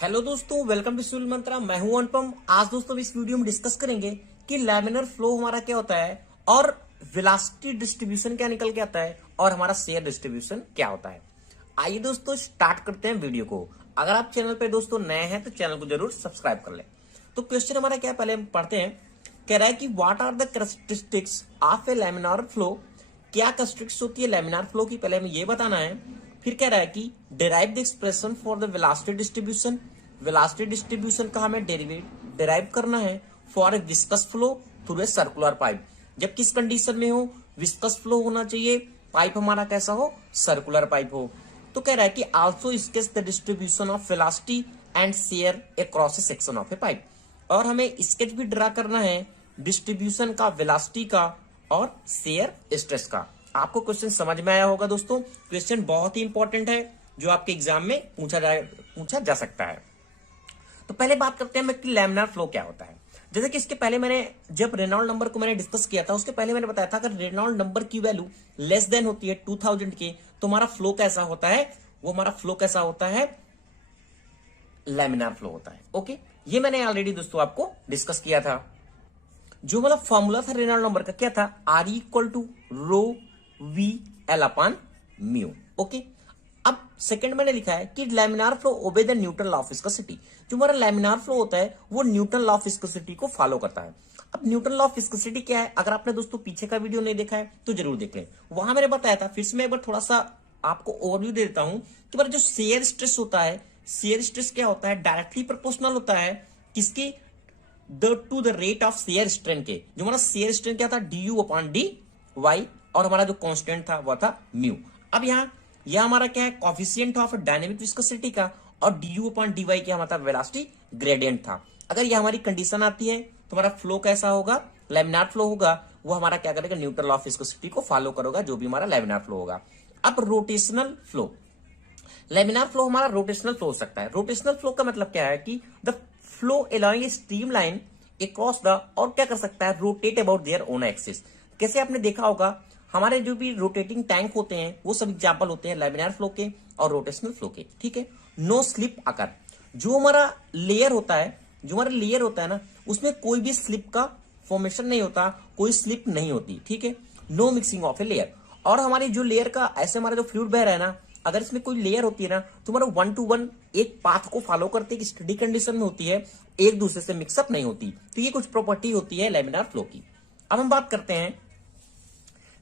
Hello दोस्तों, welcome to civil मंत्रा। मैं हूं अनुपम। आज दोस्तों इस वीडियो में डिस्कस करेंगे कि लैमिनर फ्लो हमारा क्या होता है और वेलोसिटी डिस्ट्रीब्यूशन क्या निकल के आता है और हमारा शेयर डिस्ट्रीब्यूशन क्या होता है। आइए दोस्तों स्टार्ट करते हैं वीडियो को। अगर आप चैनल पे दोस्तों नए हैं तो चैनल को जरूर सब्सक्राइब कर लें। तो क्वेश्चन हमारा क्या, पहले हम पढ़ते हैं। कह रहा है कि what are the characteristics of a laminar flow. क्या कैरेक्टरिस्टिक्स होती है लैमिनार फ्लो की, पहले हमें ये बताना है। फिर कह रहा है कि derive the expression for the velocity distribution. Velocity distribution का हमें डिराइव करना है for a viscous flow through a circular pipe. जब किस कंडीशन में हो, विस्कस फ्लो होना चाहिए, पाइप हमारा कैसा हो, सर्कुलर पाइप हो। तो कह रहा है कि also sketch the distribution of velocity and share across A section of a pipe. और हमें स्केच भी ड्रा करना है डिस्ट्रीब्यूशन का, वेलोसिटी का और शेयर स्ट्रेस का। आपको क्वेश्चन समझ में आया होगा दोस्तों। क्वेश्चन बहुत ही इंपॉर्टेंट है जो आपके एग्जाम में पूछा जा सकता है। तो पहले बात करते हैं कि लैमिनार फ्लो क्या होता है। जैसे कि इसके पहले मैंने जब रेनॉल्ड नंबर को मैंने डिस्कस किया था, उसके पहले मैंने बताया था अगर रेनॉल्ड नंबर की वैल्यू लेस देन होती है 2000 के, तो हमारा फ्लो कैसा होता है, वो हमारा फ्लो कैसा होता है, लैमिनार फ्लो होता है। ओके, ये मैंने ऑलरेडी दोस्तों आपको डिस्कस किया था। जो मतलब फॉर्मूला था रेनॉल्ड नंबर का, क्या था, R equal to rho V L upon mu. Okay, अब सेकंड मैंने लिखा है कि laminar flow obey the Newton law of viscosity. जो हमारा लैमिनार फ्लो होता है वो न्यूटन लॉ ऑफ विस्कोसिटी को फॉलो करता है। अब न्यूटन लॉ ऑफ विस्कोसिटी क्या है, अगर आपने दोस्तों पीछे का वीडियो नहीं देखा है तो जरूर देख लें, वहां मैंने बताया था। फिर से मैं एक बार थोड़ा सा आपको ओवरव्यू दे देता हूं कि हमारा जो शेयर स्ट्रेस होता है, शेयर स्ट्रेस क्या होता है, डायरेक्टली प्रोपोर्शनल होता है किसके, to the rate of shear strain के। जो हमारा शेयर स्ट्रेन क्या था, D U upon D Y, और हमारा जो कांस्टेंट था वह था म्यू। अब यहाँ यह हमारा क्या है, कोफिशिएंट ऑफ डायनेमिक विस्कोसिटी का, और D U upon D Y क्या हमारा वेलोसिटी ग्रेडियंट था। अगर यह हमारी कंडीशन आती है तो हमारा फ्लो कैसा होगा, लैमिनार फ्लो होगा। वो हमारा क्या करेगा, न्यूटन लॉ ऑफ विस्कोसिटी को फॉलो करेगा, जो भी हमारा लैमिनार फ्लो होगा। अब रोटेशनल फ्लो, लैमिनार फ्लो हमारा रोटेशनल फ्लो हो सकता है। रोटेशनल फ्लो का मतलब क्या है कि the flow along a stream line across the, और क्या कर सकता है, rotate about their own axis. कैसे आपने देखा होगा हमारे जो भी रोटेटिंग टैंक होते हैं वो सब एग्जाम्पल होते हैं लैमिनार फ्लो के और रोटेशनल फ्लो के। ठीक है, नो स्लिप आकर, जो हमारा लेयर होता है, जो हमारा लेयर होता है ना, उसमें कोई भी स्लिप का फॉर्मेशन नहीं होता, कोई स्लिप नहीं होती। ठीक है, no mixing of a layer. और हमारी जो लेयर का, ऐसे हमारा जो फ्लूइड बह रहा है ना, अगर इसमें कोई लेयर होती है ना तो हमारा 1 to 1 एक पाथ को फॉलो करते हैं, स्टडी कंडीशन में होती है, एक दूसरे से मिक्सअप नहीं होती। तो ये कुछ प्रॉपर्टी होती है लैमिनार फ्लो की। अब हम बात करते हैं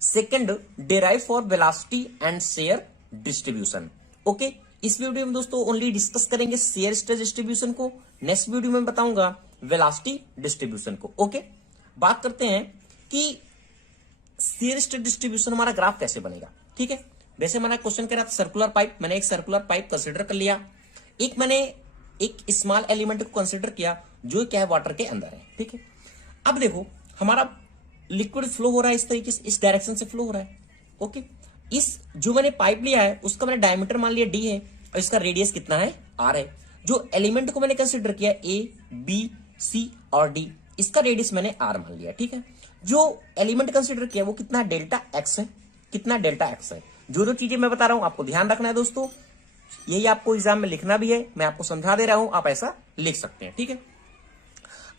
second, derive for velocity and share distribution. Okay, इस वीडियो में दोस्तों ओनली डिस्कस करेंगे शेयर स्ट्रेस डिस्ट्रीब्यूशन को। नेक्स्ट वीडियो में बताऊंगा वेलोसिटी डिस्ट्रीब्यूशन को। ओके, बात करते हैं कि शेयर स्ट्रेस डिस्ट्रीब्यूशन हमारा ग्राफ कैसे बनेगा। ठीक है, वैसे मैंने क्वेश्चन करा था सर्कुलर पाइप, मैंने एक सर्कुलर पाइप कंसिडर कर लिया, एक मैंने एक स्मॉल एलिमेंट को कंसिडर किया जो क्या है, वाटर के अंदर है। ठीक है, अब देखो हमारा लिक्विड फ्लो हो रहा है इस तरीके से, इस डायरेक्शन से फ्लो हो रहा है। ओके, इस जो मैंने पाइप लिया है उसका मैंने डायमीटर मान लिया डी है और इसका रेडियस कितना है, आर है। जो एलिमेंट को मैंने कंसिडर किया ए बी सी और डी, इसका रेडियस मैंने आर मान लिया। ठीक है, जो एलिमेंट कंसिडर किया वो कितना डेल्टा एक्स है, कितना डेल्टा एक्स है। जो चीजें मैं बता रहा हूं आपको ध्यान रखना है दोस्तों, यही आपको एग्जाम में लिखना भी है, मैं आपको समझा दे रहा हूं, आप ऐसा लिख सकते हैं। ठीक है,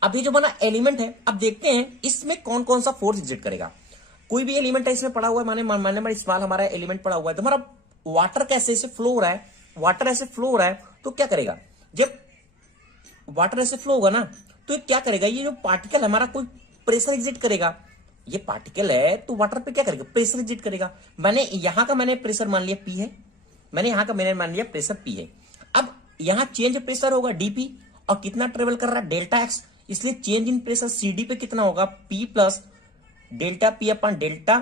अब ये जो बना एलिमेंट है, अब देखते हैं इसमें कौन कौन सा फोर्स एग्जिट करेगा। कोई भी एलिमेंट है इसमें पड़ा हुआ है, माने स्मॉल हमारा एलिमेंट पड़ा हुआ है, तो हमारा वाटर कैसे ऐसे फ्लो हो रहा है, वाटर ऐसे फ्लो हो रहा है तो क्या करेगा, जब वाटर ऐसे फ्लो होगा ना तो ये क्या करेगा, ये जो पार्टिकल हमारा कोई प्रेशर एग्जिट करेगा। ये पार्टिकल है तो वाटर पे क्या करेगा, प्रेशर एग्जिट करेगा। मैंने यहां का मैंने प्रेशर मान लिया पी है, मैंने यहां का मैंने मान लिया प्रेशर पी है। अब यहां चेंज प्रेशर होगा डीपी, और कितना ट्रेवल कर रहा है, डेल्टा एक्स, इसलिए चेंज इन प्रेशर सीडी पे कितना होगा, P plus delta P upon delta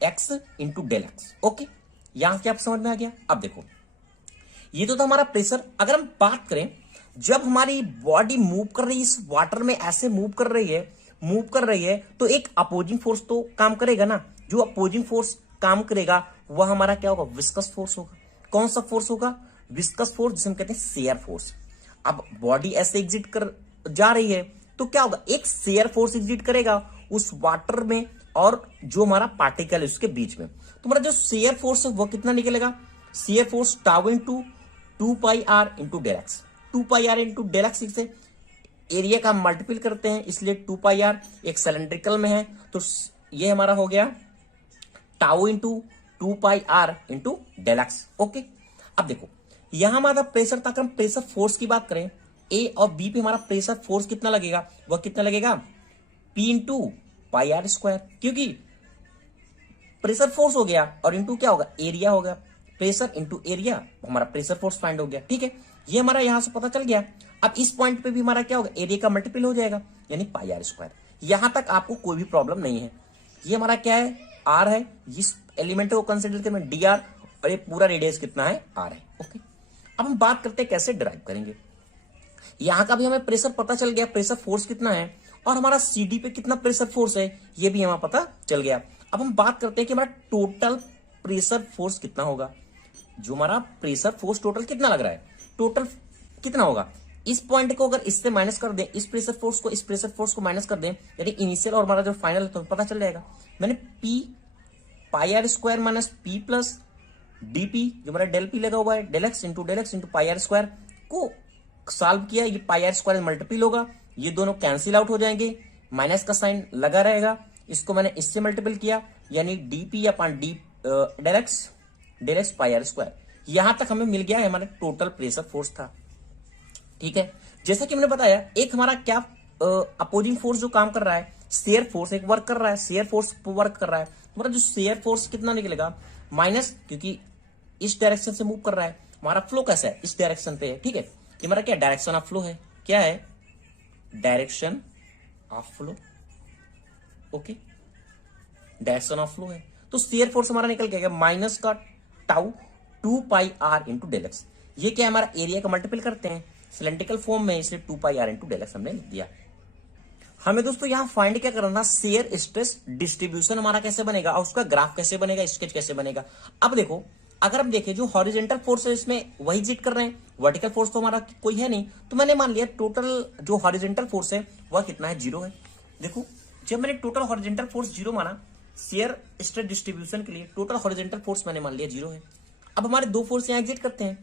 X into del X. Okay, यहां से आप समझ में आ गया। अब देखो ये तो था हमारा प्रेशर। अगर हम बात करें जब हमारी बॉडी मूव कर रही है इस वाटर में, ऐसे मूव कर रही है तो एक अपोजिंग फोर्स तो काम करेगा ना। जो अपोजिंग फोर्स काम करेगा वह हमारा क्या होगा, विस्कस फोर्स होगा। कौन सा फोर्स होगा, विस्कस फोर्स, जिसे हम कहते हैं शेयर फोर्स। अब बॉडी ऐसे एग्जिट कर जा रही है तो क्या होगा, एक शेयर फोर्स एग्जिट करेगा उस वाटर में और जो हमारा पार्टिकल है उसके बीच में। तो हमारा जो शेयर फोर्स है वो कितना निकलेगा, shear force tau into 2 pi R into del X. Two pi R into del X से एरिया का मल्टीपल करते हैं, इसलिए टू पाई आर एक सिलेंड्रिकल में है, तो ये हमारा हो गया tau into two pi R into del X. Okay, अब देखो यहां हमारा प्रेशर था, अगर हम प्रेशर फोर्स की बात करें, ए और बी पे हमारा प्रेशर फोर्स कितना लगेगा, वह कितना लगेगा P into pi are square, क्योंकि प्रेशर फोर्स हो गया और इंटू क्या होगा एरिया होगा, प्रेशर इंटू एरिया, हमारा प्रेशर फोर्स फाइंड हो गया। ठीक है, ये हमारा यहां से पता चल गया। अब इस पॉइंट पे भी हमारा क्या होगा, एरिया का मल्टीपल हो जाएगा, यानी पाई आर स्क्वायर। यहां तक आपको कोई भी प्रॉब्लम नहीं है। ये हमारा क्या है, आर है, इस एलिमेंट को कंसिडर करें डी आर, और ये पूरा रेडियस कितना है, आर है। ओके, अब हम बात करते हैं कैसे डिराइव करेंगे। यहां का भी हमें प्रेशर पता चल गया, प्रेशर फोर्स कितना है, और हमारा सीडी पे कितना प्रेशर फोर्स है ये भी हमें पता चल गया। अब हम बात करते हैं कि हमारा टोटल प्रेशर फोर्स कितना होगा। जो हमारा प्रेशर फोर्स टोटल कितना लग रहा है, टोटल कितना होगा, इस पॉइंट को अगर इससे माइनस कर दें, इस प्रेशर फोर्स को माइनस कर दें, यानी इनिशियल और हमारा जो फाइनल है, तो पता चल जाएगा। मैंने P pi are square minus P plus DP, जो हमारा डेल पी लगा हुआ है, del X into pi are square को सॉल्व किया। ये पाई आर स्क्वायर मल्टीपल होगा, ये दोनों कैंसिल आउट हो जाएंगे, माइनस का साइन लगा रहेगा, इसको मैंने इससे मल्टीपल किया, यानी DP upon D del X pi are square. यहां तक हमें मिल गया है, हमारा टोटल प्रेशर फोर्स था। ठीक है, जैसा कि मैंने बताया, एक हमारा क्या अपोजिंग फोर्स जो काम कर रहा है, शेयर फोर्स एक वर्क कर रहा है, शेयर फोर्स वर्क कर रहा है, हमारा जो शेयर फोर्स कितना निकलेगा माइनस, क्योंकि इस डायरेक्शन से मूव कर रहा है, हमारा फ्लो कैसा है, इस डायरेक्शन पे है। ठीक है, ये हमारा क्या डायरेक्शन ऑफ फ्लो है, क्या है direction of flow. Okay, direction of flow है, तो शेयर फोर्स हमारा निकल गया माइनस का tau two pi R into del X. ये क्या है, हमारा एरिया का मल्टीपल करते हैं सिलेंड्रिकल फॉर्म में, इसलिए two pi R into del X हमने लिख दिया। हमें दोस्तों यहां फाइंड क्या करना था, शेयर स्ट्रेस डिस्ट्रीब्यूशन हमारा कैसे बनेगा और उसका ग्राफ कैसे बनेगा, स्केच कैसे बनेगा। अब देखो, अगर हम देखें जो हॉरिजेंटल फोर्स है इसमें वही एग्जिट कर रहे हैं, वर्टिकल फोर्स तो हमारा कोई है नहीं, तो मैंने मान लिया टोटल जो हॉरिजेंटल फोर्स है वह कितना है, जीरो है। देखो, जब मैंने टोटल हॉरिजेंटल फोर्स जीरो माना, शेयर स्ट्रेस डिस्ट्रीब्यूशन के लिए टोटल हॉरिजेंटल फोर्स मैंने मान लिया जीरो है। अब हमारे दो फोर्स यहां एग्जिट करते हैं,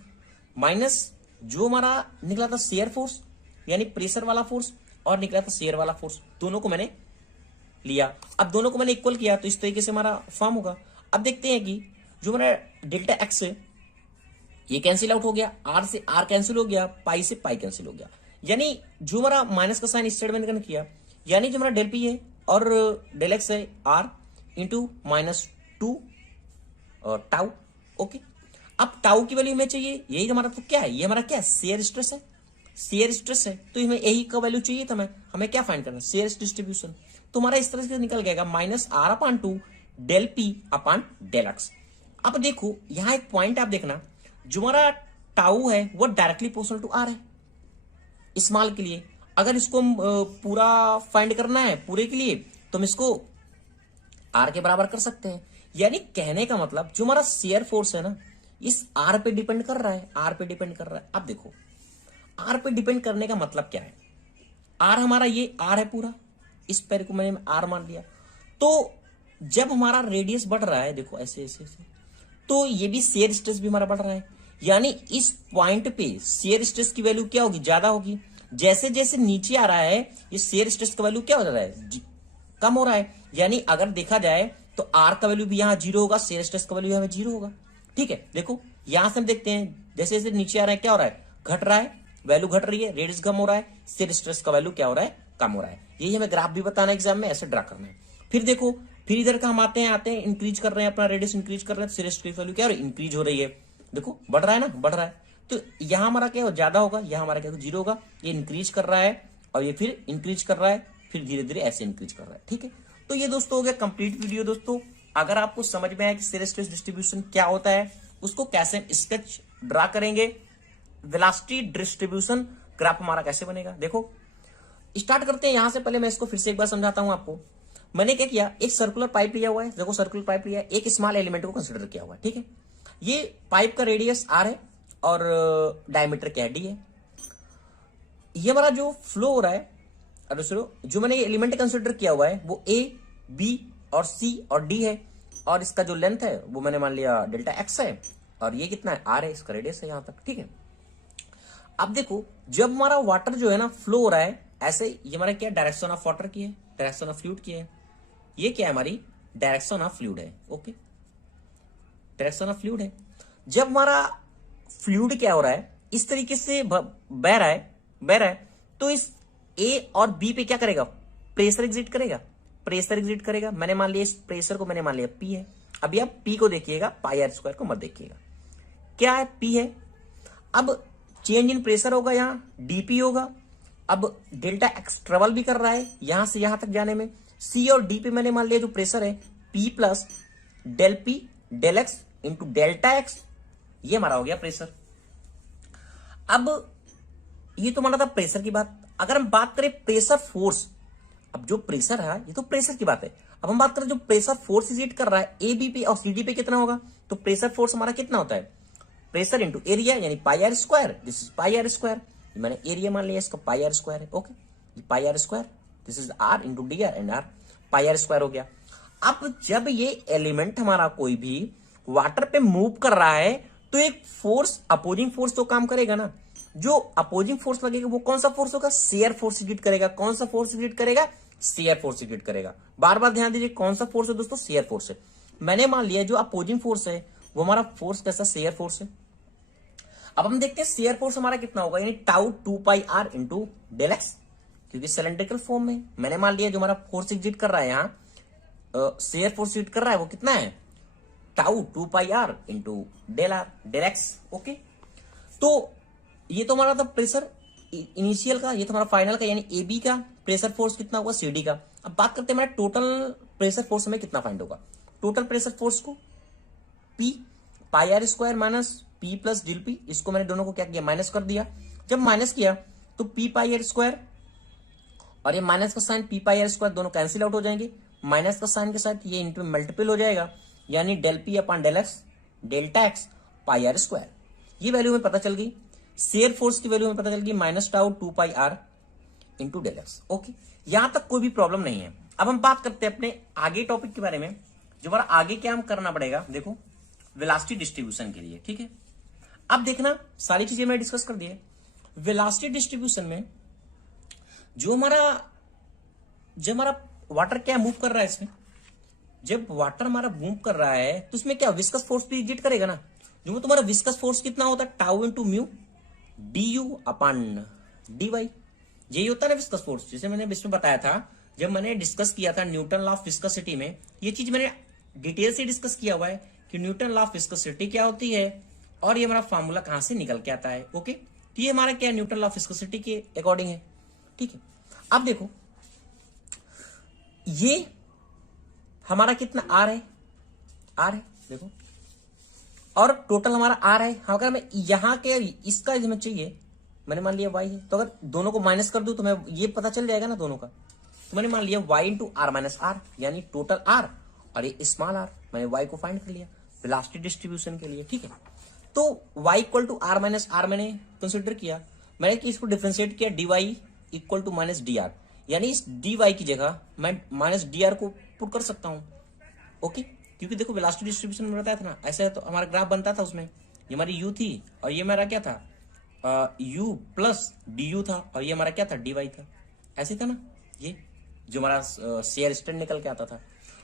माइनस जो हमारा निकला था शेयर फोर्स यानी प्रेशर वाला फोर्स, और निकला था शेयर वाला फोर्स, दोनों को मैंने लिया। अब दोनों को मैंने इक्वल किया, तो इस तरीके से हमारा फॉर्म होगा। अब देखते हैं कि जो हमारा डेल्टा एक्स है ये कैंसिल आउट हो गया, आर से आर कैंसिल हो गया, पाई से पाई कैंसिल हो गया, यानी जो हमारा माइनस का साइन इस साइड मैंने किया, यानी जो हमारा डेल पी है और डेल एक्स है आर इंटू माइनस टू और टाउ। ओके, अब टाउ की वैल्यू हमें चाहिए, यही हमारा तो क्या है, ये हमारा क्या है, शेयर स्ट्रेस है, शेयर स्ट्रेस है, तो हमें यही का वैल्यू चाहिए था। हमें क्या फाइंड करना है, शेयर डिस्ट्रीब्यूशन। तो हमारा इस तरह से निकल गएगा minus R upon two del P upon del X. अब देखो यहां एक पॉइंट आप देखना, जो हमारा टाउ है वो डायरेक्टली प्रोपोर्शनल टू आर है स्मॉल के लिए। अगर इसको पूरा फाइंड करना है पूरे के लिए, तो हम इसको आर के बराबर कर सकते हैं। यानी कहने का मतलब जो हमारा शेयर फोर्स है ना, इस आर पे डिपेंड कर रहा है, आर पे डिपेंड कर रहा है। अब देखो, आर पे डिपेंड करने का मतलब क्या है, आर हमारा ये आर है पूरा, इस पैर को मैंने आर मान लिया, तो जब हमारा रेडियस बढ़ रहा है, देखो ऐसे ऐसे ऐसे, तो ये भी शेयर स्ट्रेस भी हमारा बढ़ रहा है। यानी इस पॉइंट पे शेयर स्ट्रेस की वैल्यू क्या होगी, ज्यादा होगी। जैसे जैसे नीचे आ रहा है, ये शेयर स्ट्रेस का वैल्यू क्या हो रहा है, कम हो रहा है। यानी अगर देखा जाए तो आर का वैल्यू भी यहां जीरो होगा, शेयर स्ट्रेस का वैल्यू यहां जीरो होगा। ठीक है, देखो यहां से हम देखते हैं जैसे जैसे नीचे आ रहा है क्या हो रहा है, घट रहा है, वैल्यू घट रही है, रेडियस कम हो रहा है, शेयर स्ट्रेस का वैल्यू क्या हो रहा है, कम हो रहा है। यही हमें ग्राफ भी बताना है एग्जाम में, ऐसे ड्रा करना है। फिर देखो, फिर इधर का हम आते हैं इंक्रीज कर रहे हैं, अपना रेडियस इंक्रीज कर रहे हैं, शेयर स्ट्रेस वैल्यू क्या हो रही है, इंक्रीज हो रही है। देखो बढ़ रहा है ना, बढ़ रहा है, तो यहां हमारा क्या ज्यादा होगा, यहां हमारा क्या जीरो होगा। ये इंक्रीज कर रहा है और ये फिर इंक्रीज कर रहा है, फिर धीरे धीरे ऐसे इंक्रीज कर रहा है। ठीक है, तो ये दोस्तों हो गया कंप्लीट वीडियो। दोस्तों अगर आपको समझ में आया कि शेयर स्ट्रेस डिस्ट्रीब्यूशन क्या होता है, उसको कैसे स्केच ड्रा करेंगे, वेलोसिटी डिस्ट्रीब्यूशन ग्राफ हमारा कैसे बनेगा, देखो स्टार्ट करते हैं यहां से। पहले मैं इसको फिर से एक बार समझाता हूं आपको। मैंने क्या किया, एक सर्कुलर पाइप लिया हुआ है, देखो सर्कुलर पाइप लिया है, एक स्मॉल एलिमेंट को कंसीडर किया हुआ है। ठीक है, ये पाइप का रेडियस आर है और डायमीटर क्या है, डी है। ये हमारा जो फ्लो हो रहा है, और जो मैंने ये एलिमेंट कंसीडर किया हुआ है वो ए बी और सी और डी है, और इसका जो लेंथ है वो मैंने मान लिया डेल्टा एक्स है, और ये कितना है, आर है, इसका रेडियस है यहां तक। ठीक है, अब देखो जब हमारा वाटर जो है ना फ्लो हो रहा है, ऐसे ये हमारा क्या डायरेक्शन ऑफ वाटर की है, डायरेक्शन ऑफ फ्लूइड की है, ये क्या है हमारी डायरेक्शन ऑफ फ्लूइड है। ओके, डायरेक्शन ऑफ फ्लूइड है। जब हमारा फ्लूइड क्या हो रहा है, इस तरीके से बह रहा है, तो इस ए और बी पे क्या करेगा, प्रेशर एग्जिट करेगा, प्रेशर एग्जिट करेगा। मैंने मान लिया इस प्रेशर को, मैंने मान लिया पी है। अभी आप पी को देखिएगा, पाई आर स्क्वायर को मत देखिएगा, क्या है पी है। अब चेंज इन प्रेशर होगा, यहां डीपी होगा। अब डेल्टा एक्स ट्रेवल भी कर रहा है यहां से यहां तक जाने में। सी और डी पे मैंने मान लिया जो प्रेशर है P plus del P del X into delta X, ये हमारा हो गया प्रेशर। अब ये तो हमारा था प्रेशर की बात। अगर हम बात करें प्रेशर फोर्स, अब जो प्रेशर है ये तो प्रेशर की बात है। अब हम बात करें जो प्रेशर फोर्स एग्जिट कर रहा है ए बी पे और सी डी पे कितना होगा, तो प्रेशर फोर्स हमारा कितना होता है, प्रेशर इंटू एरिया यानी pi are square, this is pi are square. मैंने एरिया मान लिया, इसका पाई आर स्क्वायर है। Okay, pi are square, this is R into D R and R, pi are square हो गया। अब जब ये एलिमेंट हमारा कोई भी वाटर पे मूव कर रहा है तो एक फोर्स, अपोजिंग फोर्स तो काम करेगा ना। जो अपोजिंग फोर्स लगेगा वो कौन सा फोर्स होगा, शेयर फोर्स एग्जिट करेगा। कौन सा फोर्स एग्जिट करेगा, शेयर फोर्स एग्जिट करेगा। बार बार ध्यान दीजिए कौन सा फोर्स है दोस्तों, शेयर फोर्स है। मैंने मान लिया जो अपोजिंग फोर्स है वो हमारा फोर्स कैसा, शेयर फोर्स है। अब हम देखते हैं शेयर फोर्स हमारा कितना होगा, यानी tau 2 pi R into del X, क्योंकि सिलेंड्रिकल फॉर्म में मैंने मान लिया जो हमारा फोर्स एग्जिट कर रहा है यहाँ शेयर फोर्स एग्जिट कर रहा है वो कितना है, tau 2 pi R into del R del X. Okay, तो ये तो हमारा था प्रेशर इनिशियल का, ये तो हमारा फाइनल का, यानी ए बी का प्रेशर फोर्स कितना होगा, सी डी का। अब बात करते हैं हमारा टोटल प्रेशर फोर्स हमें कितना फाइंड होगा। टोटल प्रेशर फोर्स को P pi are square minus P plus del P, इसको मैंने दोनों को क्या किया, माइनस कर दिया। जब माइनस किया तो पी पाई आर स्क्वायर और ये माइनस का sign P pi are square दोनों कैंसिल आउट हो जाएंगे। माइनस का साइन के साथ ये इंटू मल्टीपल हो जाएगा, यानी del P upon del X delta X pi are square. ये वैल्यू में पता चल गई। शेयर फोर्स की वैल्यू में पता चल गई minus tau 2 pi R into del X. Okay, यहां तक कोई भी प्रॉब्लम नहीं है। अब हम बात करते हैं अपने आगे टॉपिक के बारे में, जो हमारा आगे क्या हम करना पड़ेगा। देखो वेलोसिटी डिस्ट्रीब्यूशन के लिए, ठीक है। अब देखना सारी चीजें मैं डिस्कस कर दी है। वेलोसिटी डिस्ट्रीब्यूशन में जो हमारा वाटर क्या मूव कर रहा है, इसमें जब वाटर हमारा मूव कर रहा है तो इसमें क्या विस्कस फोर्स भी एग्जिट करेगा ना। जो तुम्हारा विस्कस फोर्स कितना होता है, tau into mu D U upon D Y, यही होता है ना विस्कस फोर्स। जैसे मैंने इसमें बताया था जब मैंने डिस्कस किया था न्यूटन लॉ ऑफ विस्कोसिटी में, ये चीज मैंने डिटेल से डिस्कस किया हुआ है कि न्यूटन लॉ ऑफ विस्कोसिटी क्या होती है और ये हमारा फॉर्मूला कहां से निकल के आता है। ओके, तो ये हमारा क्या न्यूटन लॉ ऑफ विस्कोसिटी के अकॉर्डिंग है, ठीक है। अब देखो ये हमारा कितना आर है, देखो, और टोटल हमारा आर है। अगर मैं यहां के इसका इसमें चाहिए, मैंने मान लिया वाई है, तो अगर दोनों को माइनस कर दूं तो मैं ये पता चल जाएगा ना दोनों का। तो मैंने मान लिया Y into R minus R, यानी टोटल आर और ये स्मॉल आर। मैंने वाई को फाइंड कर लिया वेलोसिटी डिस्ट्रीब्यूशन के लिए, ठीक है। तो Y equal to R minus R मैंने कंसिडर किया, मैंने इसको डिफ्रेंशिएट किया D Y equal to minus D R, यानी इस डी वाई की जगह मैं माइनस डी आर को पुट कर सकता हूं। ओके, क्योंकि देखो वेलोसिटी डिस्ट्रीब्यूशन में बताया था ना, ऐसे तो हमारा ग्राफ बनता था, उसमें ये हमारी यू थी और ये मेरा क्या था, यू प्लस डी यू था, और ये हमारा क्या था, डी वाई था। ऐसे था ना, ये जो हमारा शेयर स्टैंड निकल के आता था।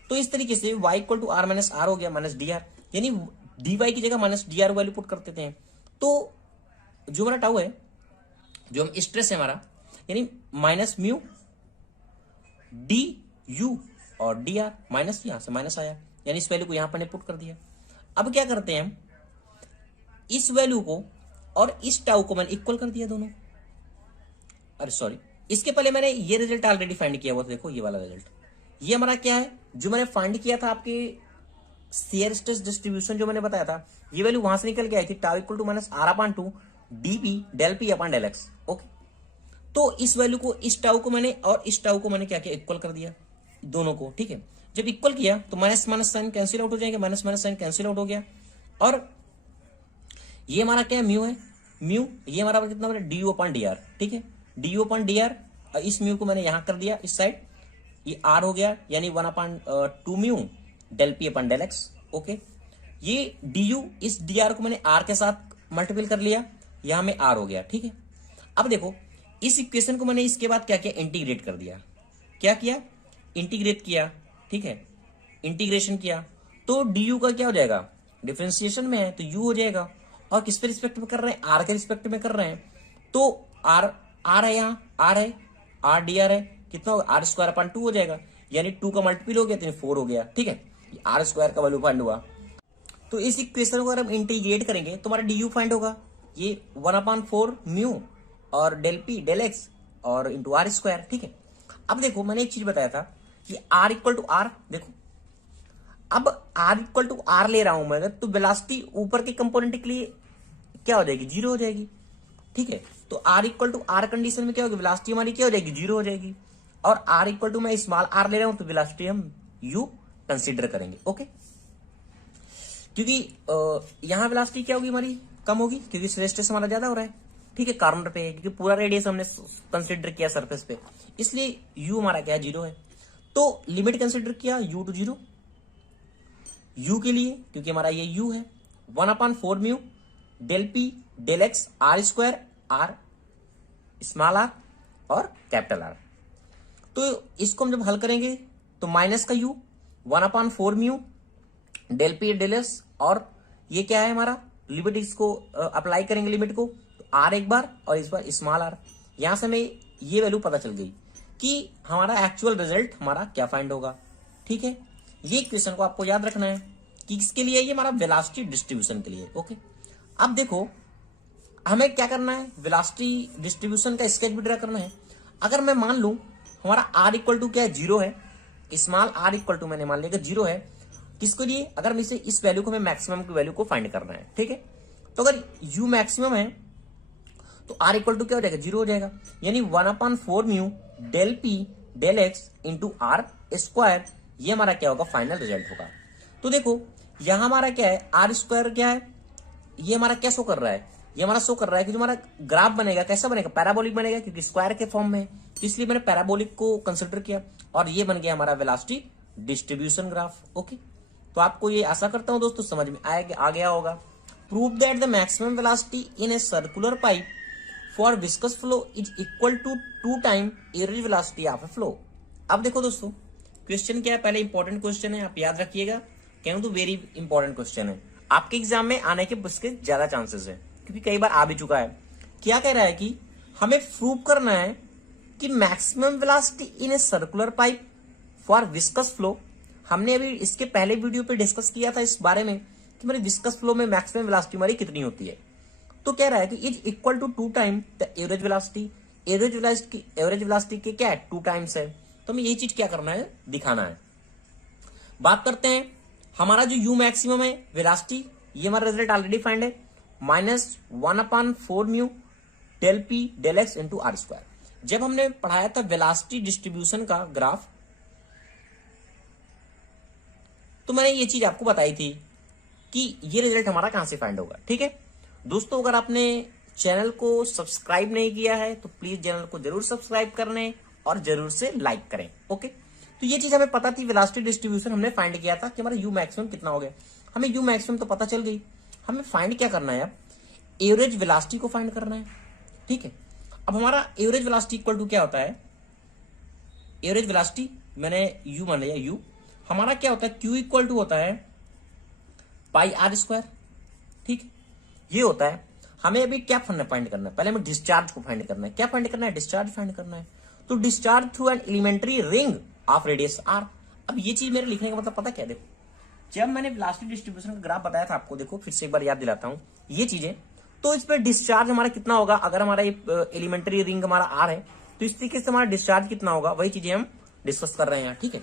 तो इस तरीके से y equal to R minus R हो गया माइनस डी आर, यानी डी वाई की जगह minus D R value put करते थे। तो जो हमारा टाउ है, जो हम स्ट्रेस है हमारा, यानी माइनस म्यू डी यू और डी आर, माइनस यहां से माइनस आया, यानी इस वैल्यू को यहां पर पुट कर दिया। अब क्या करते हैं हम, इस वैल्यू को और इस टाउ को मैंने इक्वल कर दिया दोनों। अरे सॉरी, इसके पहले मैंने ये रिजल्ट ऑलरेडी फाइंड किया हुआ था। देखो ये वाला रिजल्ट, ये हमारा क्या है, जो मैंने फाइंड किया था आपके शेयर स्ट्रेस डिस्ट्रीब्यूशन जो मैंने बताया था, ये वैल्यू वहां से निकल के आई थी, tau equal to minus R upon 2 D P del P upon del X. Okay, तो इस वैल्यू को, इस टाउ को मैंने और इस टाउ को मैंने क्या किया, इक्वल कर दिया दोनों को, ठीक है। जब इक्वल किया तो minus minus sign cancel out हो जाएंगे, minus minus sign cancel out हो गया, और ये हमारा क्या है, म्यू है, म्यू ये हमारा कितना बना, D U upon D R, ठीक है, D U upon D R. इस म्यू को मैंने यहां कर दिया इस साइड, ये आर हो गया, यानी 1/2 mu del P upon del X. Okay, ये डी यू, इस डी आर को मैंने आर के साथ मल्टीपल कर लिया, यहां में आर हो गया, ठीक है। अब देखो इस इक्वेशन को मैंने इसके बाद क्या किया, इंटीग्रेट कर दिया। क्या किया, इंटीग्रेट किया, ठीक है, इंटीग्रेशन किया तो डी यू का क्या हो जाएगा, डिफरेंशिएशन में है तो यू हो जाएगा। और किसके रिस्पेक्ट में कर रहे हैं, आर के रिस्पेक्ट में कर रहे हैं तो आर आर है, यहाँ आर है, आर डी आर है, कितना होगा, आर स्क्वायर अपॉन 2 हो जाएगा, यानी 2 का मल्टीपल हो गया तो 4 हो गया, ठीक है, आर स्क्वायर का वैल्यू फाइंड हुआ। तो इस इक्वेशन को अगर हम इंटीग्रेट करेंगे तो हमारा डी यू फाइंड होगा, ये 1/4 म्यू और डेल पी डेल एक्स और इंटू आर स्क्वायर, ठीक है। अब देखो मैंने एक चीज बताया था कि आर इक्वल टू आर, देखो अब आर इक्वल टू आर ले रहा हूं मैं तो वेलोसिटी ऊपर के कंपोनेंट के लिए क्या हो जाएगी, 0 हो जाएगी, ठीक है। तो R equal to R condition में क्या होगी, वेलोसिटी हमारी क्या हो जाएगी, 0 हो जाएगी। और आर इक्वल टू मैं स्मॉल आर ले रहा हूं तो वेलोसिटी हम यू कंसीडर करेंगे, ओके। क्योंकि यहां वेलोसिटी क्या होगी हमारी, कम होगी, क्योंकि स्ट्रेस हमारा ज्यादा हो रहा है, ठीक है, कॉर्नर पे है, क्योंकि पूरा रेडियस हमने कंसीडर किया सरफेस पे, इसलिए यू हमारा क्या है, 0 है। तो लिमिट कंसीडर किया यू टू 0, यू के लिए क्योंकि हमारा ये यू है, 1/4 mu del P del X R square, R small R और कैपिटल आर। तो इसको हम जब हल करेंगे तो माइनस का U, 1/4 mu del P del X, और ये क्या है हमारा लिमिट, इसको अप्लाई करेंगे लिमिट को तो आर एक बार और इस बार स्मॉल आर। यहां से हमें ये वैल्यू पता चल गई कि हमारा एक्चुअल रिजल्ट हमारा क्या फाइंड होगा, ठीक है। ये क्वेश्चन को आपको याद रखना है कि किसके लिए, ये हमारा वेलोसिटी डिस्ट्रीब्यूशन के लिए, ओके। अब देखो हमें क्या करना है, वेलोसिटी डिस्ट्रीब्यूशन का स्केच भी ड्रा करना है। अगर मैं मान लूं हमारा आर इक्वल टू क्या है, 0 है, स्मॉल आर इक्वल टू मैंने मान लिया 0 है, किसके लिए, अगर हम इस वैल्यू को हमें मैक्सिमम की वैल्यू को फाइंड करना है, ठीक है। तो अगर यू मैक्सिमम है तो आर इक्वल टू क्या हो जाएगा, 0 हो जाएगा, यानी 1/4 mu del P del X into R square, ये हमारा क्या होगा, फाइनल रिजल्ट होगा। तो देखो यहां हमारा क्या है, आर स्क्वायर क्या है, ये हमारा क्या शो कर रहा है, ये हमारा शो कर रहा है कि जो हमारा ग्राफ बनेगा कैसा बनेगा, पैराबोलिक बनेगा, क्योंकि स्क्वायर के फॉर्म में है, तो इसलिए मैंने पैराबोलिक को कंसिडर किया और ये बन गया हमारा वेलोसिटी डिस्ट्रीब्यूशन ग्राफ, ओके। तो आपको ये आशा करता हूं दोस्तों समझ में आ गया होगा। Prove that the maximum velocity in a circular pipe for viscous flow is equal to 2 time average velocity of a flow. अब देखो दोस्तों क्वेश्चन क्या है, पहले इंपॉर्टेंट क्वेश्चन है, आप याद रखिएगा, क्यों तो वेरी इंपॉर्टेंट क्वेश्चन है, आपके एग्जाम में आने के उसके ज्यादा चांसेस है, क्योंकि कई बार आ भी चुका है। क्या कह रहा है कि हमें प्रूव करना है कि maximum velocity in a circular pipe for viscous flow. हमने अभी इसके पहले वीडियो पे डिस्कस किया था इस बारे में कि मेरे विस्कस फ्लो में मैक्सिमम वेलोसिटी हमारी कितनी होती है। तो कह रहा है कि is equal to 2 time the average velocity, average velocity के क्या है, 2 टाइम्स है। तो हमें यही चीज क्या करना है, दिखाना है। बात करते हैं हमारा जो यू मैक्सिमम है वेलोसिटी, ये हमारा रिजल्ट ऑलरेडी फाइंड है, -1/4 mu del P del X into R square. जब हमने पढ़ाया था वेलोसिटी डिस्ट्रीब्यूशन का ग्राफ तो मैंने ये चीज आपको बताई थी कि ये रिजल्ट हमारा कहां से फाइंड होगा, ठीक है दोस्तों। अगर आपने चैनल को सब्सक्राइब नहीं किया है तो प्लीज चैनल को जरूर सब्सक्राइब करने और जरूर से लाइक करें, ओके। तो ये चीज हमें पता थी, वेलोसिटी डिस्ट्रीब्यूशन हमने फाइंड किया था कि हमारा यू मैक्सिमम कितना हो गया, हमें यू मैक्सिमम तो पता चल गई, हमें फाइंड क्या करना है, अब एवरेज वेलोसिटी को फाइंड करना है, ठीक है। अब हमारा एवरेज वेलोसिटी इक्वल टू क्या होता है, एवरेज वेलोसिटी मैंने यू मान लिया, यू हमारा क्या होता है, क्यू इक्वल टू होता है पाई आर स्क्वायर, ठीक, ये होता है। हमें अभी क्या फाइंड करना है, पहले हमें डिस्चार्ज को फाइंड करना है। क्या फाइंड करना है, डिस्चार्ज फाइंड करना है। तो discharge through an elementary ring of radius R. अब ये चीज मेरे लिखने का मतलब पता क्या, देखो जब मैंने वेलोसिटी डिस्ट्रीब्यूशन का ग्राफ बताया था आपको, देखो फिर से एक बार याद दिलाता हूं ये चीजें, तो इस पर डिस्चार्ज हमारा कितना होगा, अगर हमारा एलिमेंट्री रिंग हमारा आर है तो इस तरीके से हमारा डिस्चार्ज कितना होगा, वही चीजें हम डिस्कस कर रहे हैं, ठीक है।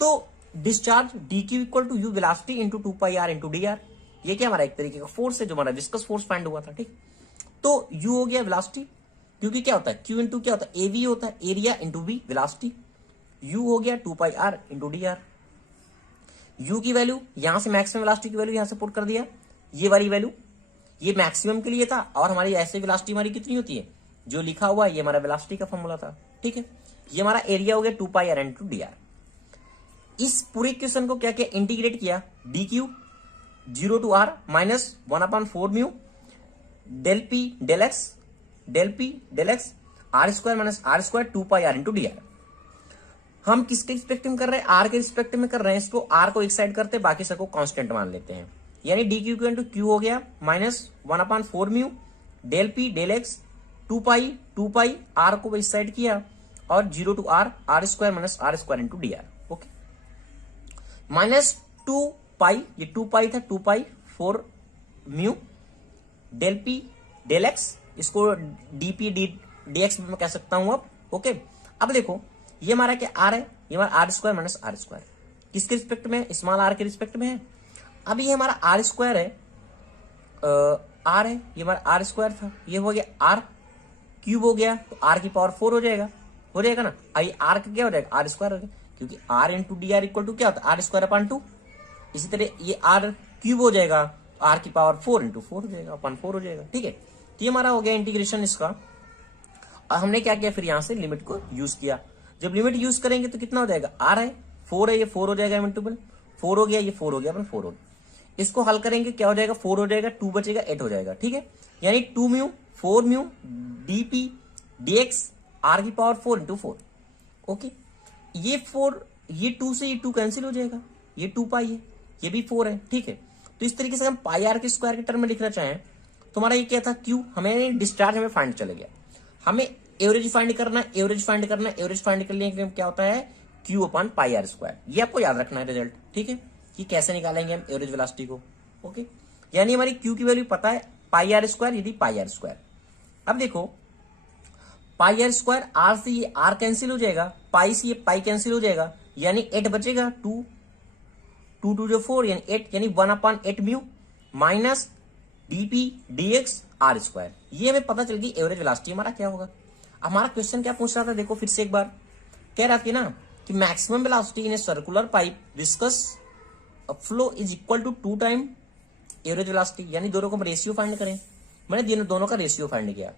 तो discharge D Q equal to U velocity into 2 pi R into D R, ये क्या हमारा एक तरीके का फोर्स है जो हमारा विस्कस फोर्स फाइंड हुआ था, ठीक। तो यू हो गया वेलोसिटी, क्योंकि क्या होता है क्यू इंटू क्या होता है, एवी होता है, area into V velocity. U हो गया 2 pi R into D R. U की वैल्यू यहां से मैक्सिमम वेलोसिटी की वैल्यू यहां से पुट कर दिया, ये वाली वैल्यू ये मैक्सिमम के लिए था, और हमारी ऐसे वेलोसिटी हमारी कितनी होती है, जो लिखा हुआ है ये हमारा वेलोसिटी का फॉर्मूला था, ठीक है। ये हमारा एरिया हो गया 2 pi R into D R. इस पूरे इक्वेशन को क्या किया, इंटीग्रेट किया, D Q 0 to R -1/4 mu del P del X del P del X R square minus R square 2 pi R into D R. हम किसके रिस्पेक्टिव में कर रहे हैं? आर के रिस्पेक्टिव में कर रहे हैं। इसको आर को एक साइड करते हैं, बाकी सबको कांस्टेंट मान लेते हैं। यानी डी क्यू इंटू क्यू हो गया minus 1/4 mu del P del X 2 pi R को इस साइड किया और 0 to R R square minus R square into D R. Okay, minus 2 pi, ये 2 पाई था, 2 pi 4 mu del P del X, इसको DP D X में कह सकता हूं अब। ओके, अब देखो ये हमारा क्या आर है, ये हमारा R square minus R square किसके रिस्पेक्ट में? स्मॉल आर के रिस्पेक्ट में है। अब ये हमारा आर स्क्वायर है, आर है, ये हमारा आर स्क्वायर था, ये हो गया आर क्यूब हो गया, तो आर की पावर 4 हो जाएगा ना। आई आर का क्या हो जाएगा? आर स्क्वायर हो जाएगा, क्योंकि R into D R equal to क्या होता है? R square upon 2। इसी तरह ये आर क्यूब हो जाएगा, आर की पावर 4 इंटू 4 हो जाएगा, अपॉन 4 हो जाएगा। ठीक है, तो ये हमारा हो गया इंटीग्रेशन इसका। और हमने क्या किया, फिर यहां से लिमिट को यूज किया। जब लिमिट यूज करेंगे तो कितना हो जाएगा? आर है 4 है, ये 4 हो जाएगा मल्टीपल, 4 हो गया, ये 4 हो गया, अपन 4 हो गया। इसको हल करेंगे क्या हो जाएगा? 4 हो जाएगा, 2 बचेगा, 8 हो जाएगा। ठीक है, यानी 2 mu 4 mu dp dx r की पावर 4 इंटू 4। ओके, ये 4, ये 2 से ये 2 कैंसिल हो जाएगा, ये 2 पाई है, ये भी 4 है। ठीक है, तो इस तरीके से हम पाई आर के स्क्वायर के टर्म में लिखना चाहें, तुम्हारा ये क्या था? क्यू, हमें डिस्चार्ज हमें फाइंड चले गया, हमें एवरेज फाइंड करना है, एवरेज फाइंड करने के लिए क्या होता है? Q upon pi are square. ये आपको याद रखना है रिजल्ट। ठीक है, कि कैसे निकालेंगे हम एवरेज वेलोसिटी को। ओके, यानी हमारी क्यू की वैल्यू पता है पाई आर स्क्वायर, यदि पाई आर स्क्वायर। अब देखो पाई आर स्क्वायर, आर से ये आर कैंसिल हो जाएगा, पाई से ये पाई कैंसिल हो जाएगा, यानी 8 बचेगा, 2 2 जो 4 यानी 8, यानी 1/8 mu minus dp dx r square. ये हमें पता चल गई एवरेज वेलोसिटी हमारा क्या होगा। हमारा क्वेश्चन क्या पूछ रहा था? देखो फिर से एक बार कह रहा था ना कि maximum velocity in a circular pipe viscous flow is equal to 2 time average velocity, यानी दोनों को हम रेशियो फाइंड करें। मैंने दोनों का रेशियो फाइंड किया,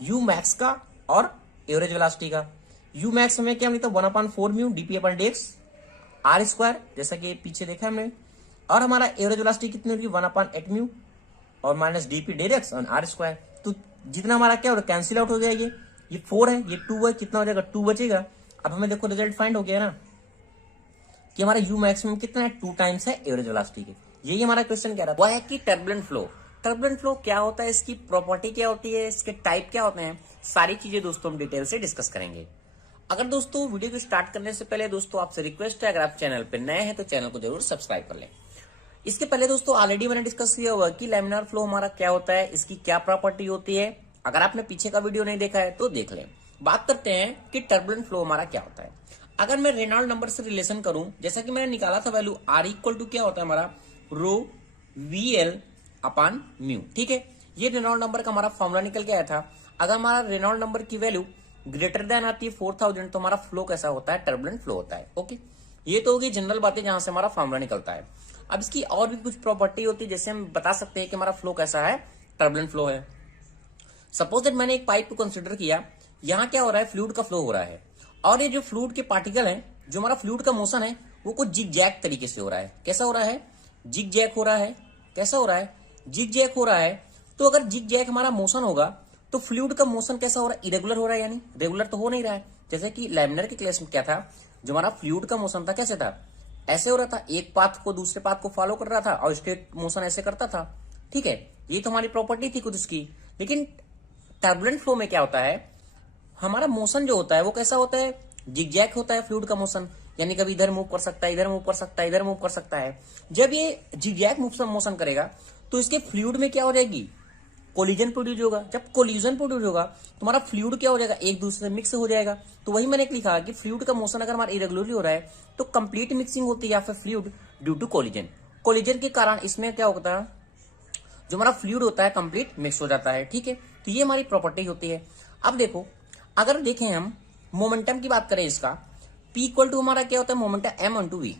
यू मैक्स का और एवरेज वेलोसिटी का। यू मैक्स हमें क्या मिलता है? 1/4 mu dp upon dx r square, जैसा कि पीछे देखा हमने। और हमारा एवरेज वेलोसिटी कितनी होगी? 1/8 म्यू और minus dp dx on r square. तो जितना हमारा क्या होगा? कैंसिल आउट हो जाएगी। ये 4 है, ये 2 है, कितना हो जाएगा? 2 बचेगा। अब हमें देखो रिजल्ट फाइंड हो गया ना कि हमारा यू मैक्सिमम कितना है? 2 टाइम्स है एवरेज वेलोसिटी के। यही हमारा क्वेश्चन कह रहा था। वह है कि टर्बुलेंट फ्लो, टर्बुलेंट फ्लो क्या होता है, इसकी प्रॉपर्टी क्या होती है, इसके टाइप क्या होते हैं, सारी चीजें दोस्तों हम डिटेल से डिस्कस करेंगे। अगर दोस्तों वीडियो को स्टार्ट करने से पहले दोस्तों आपसे रिक्वेस्ट है, अगर आप चैनल पर नए हैं तो चैनल को जरूर सब्सक्राइब कर लें। इसके पहले दोस्तों ऑलरेडी मैंने डिस्कस किया हुआ कि लैमिनार फ्लो हमारा क्या होता है, इसकी क्या प्रॉपर्टी होती है। अगर आपने पीछे का वीडियो नहीं देखा है तो देख लें। बात करते हैं कि टर्बुलेंट फ्लो हमारा क्या होता है। अगर मैं रेनॉल्ड नंबर से रिलेशन करूं, जैसा कि मैंने निकाला था वैल्यू आर इक्वल टू क्या होता है हमारा? रो वी एल अपॉन म्यू। ठीक है, ये रेनॉल्ड नंबर का हमारा फॉर्मूला निकल के आया था। अगर हमारा रेनॉल्ड नंबर की वैल्यू ग्रेटर देन आती है 4000 तो हमारा फ्लो कैसा होता है? टर्बुलेंट फ्लो होता है। ओके, ये तो होगी जनरल बातें जहां से हमारा फॉर्मूला निकलता है। अब इसकी और भी कुछ प्रॉपर्टी होती है, जैसे हम बता सकते हैं कि हमारा फ्लो कैसा है? टर्बुलेंट फ्लो है। सपोज दैट मैंने एक पाइप को कंसिडर किया, यहाँ क्या हो रहा है? फ्लूइड का फ्लो हो रहा है, और ये जो फ्लूइड के पार्टिकल है, जो हमारा फ्लूइड का मोशन है, वो कुछ जिग जैग तरीके से हो रहा है। कैसा हो रहा है? जिग जैग हो रहा है। कैसा हो रहा है? जिग जैग हो रहा है। तो अगर जिग जैग हमारा मोशन होगा तो फ्लूइड का मोशन कैसा हो रहा है? इरेगुलर हो रहा है, यानी रेगुलर तो हो नहीं रहा है। जैसे कि लैमिनार के केस में क्या था, जो हमारा फ्लूइड का मोशन था कैसे था? ऐसे हो रहा था, एक पाथ को दूसरे पाथ को फॉलो कर रहा था और स्ट्रेट मोशन ऐसे करता था। ठीक है, ये तो हमारी प्रॉपर्टी थी कुछ इसकी। लेकिन टर्बुलेंट फ्लो में क्या होता है? हमारा मोशन जो होता है वो कैसा होता है? जिगजैग होता है फ्लूइड का मोशन, यानी कभी इधर मूव कर सकता है, इधर मूव कर सकता है, इधर मूव कर सकता है। जब ये जिगजैग मोशन करेगा तो इसके फ्लूइड में क्या हो जाएगी? कोलिजन प्रोड्यूस होगा। जब कोलिजन प्रोड्यूस होगा तो हमारा फ्लूइड क्या हो जाएगा? एक दूसरे से मिक्स हो जाएगा। तो वही मैंने लिखा कि फ्लूइड का मोशन अगर हमारा इरेगुलरली हो रहा है तो कंप्लीट मिक्सिंग होती है या फिर fluid due to collision. Collision के कारण इसमें क्या होता है? जो हमारा फ्लूइड होता है कंप्लीट मिक्स हो जाता है। ठीक है, तो ये हमारी प्रॉपर्टी होती है। अब देखो, अगर देखें हम मोमेंटम की बात करें, इसका P इक्वल टू हमारा क्या होता है? Momentum m on to v।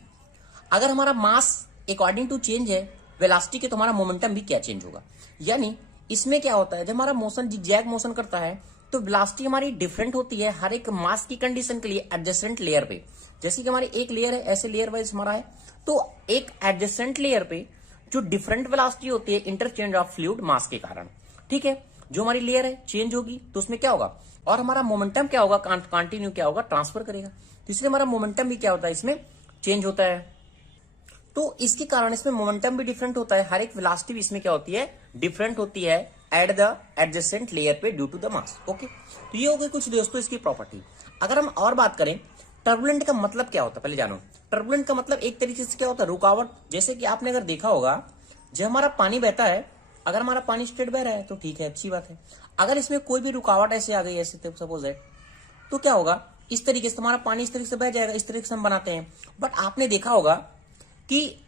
अगर हमारा मास अकॉर्डिंग टू चेंज है वेलोसिटी के, तो हमारा मोमेंटम भी क्या चेंज होगा? यानी इसमें क्या होता है? जब हमारा मोशन जिगजैग मोशन करता है तो वेलोसिटी हमारी डिफरेंट होती है हर एक मास की कंडीशन के लिए एडजेसेंट लेयर पे। जैसे कि हमारी एक लेयर है, ऐसे लेयर वाइज हमारा है, तो एक एडजेसेंट लेयर पे जो डिफरेंट वेलोसिटी होती है इंटरचेंज ऑफ फ्लूइड मास के कारण। ठीक है, जो हमारी लेयर है चेंज होगी तो उसमें क्या होगा, और हमारा मोमेंटम क्या होगा, कंटिन्यू क्या होगा, ट्रांसफर करेगा। तो इसलिए हमारा मोमेंटम भी क्या होता है, इसमें चेंज होता है। तो इसके कारण इसमें मोमेंटम भी डिफरेंट होता है, हर एक वेलोसिटी इसमें क्या होती है, डिफरेंट होती है एट द एडजेसेंट लेयर पे due to the mass. Okay, तो ये हो गई कुछ दोस्तों इसकी प्रॉपर्टी। अगर हम और बात करें टर्बुलेंट का मतलब क्या होता है, पहले जानो। टर्बुलेंट का मतलब एक तरीके से क्या होता है, रुकावट। जैसे कि आपने अगर देखा होगा, जब हमारा पानी बहता है, अगर हमारा पानी स्ट्रेट बह रहा है तो ठीक है, अच्छी बात है। अगर इसमें कोई भी रुकावट ऐसे आ गई, ऐसे सपोज है, तो क्या होगा, इस तरीके से हमारा पानी इस तरीके से बह जाएगा। इस तरीके से हम बनाते हैं। बट आपने देखा होगा कि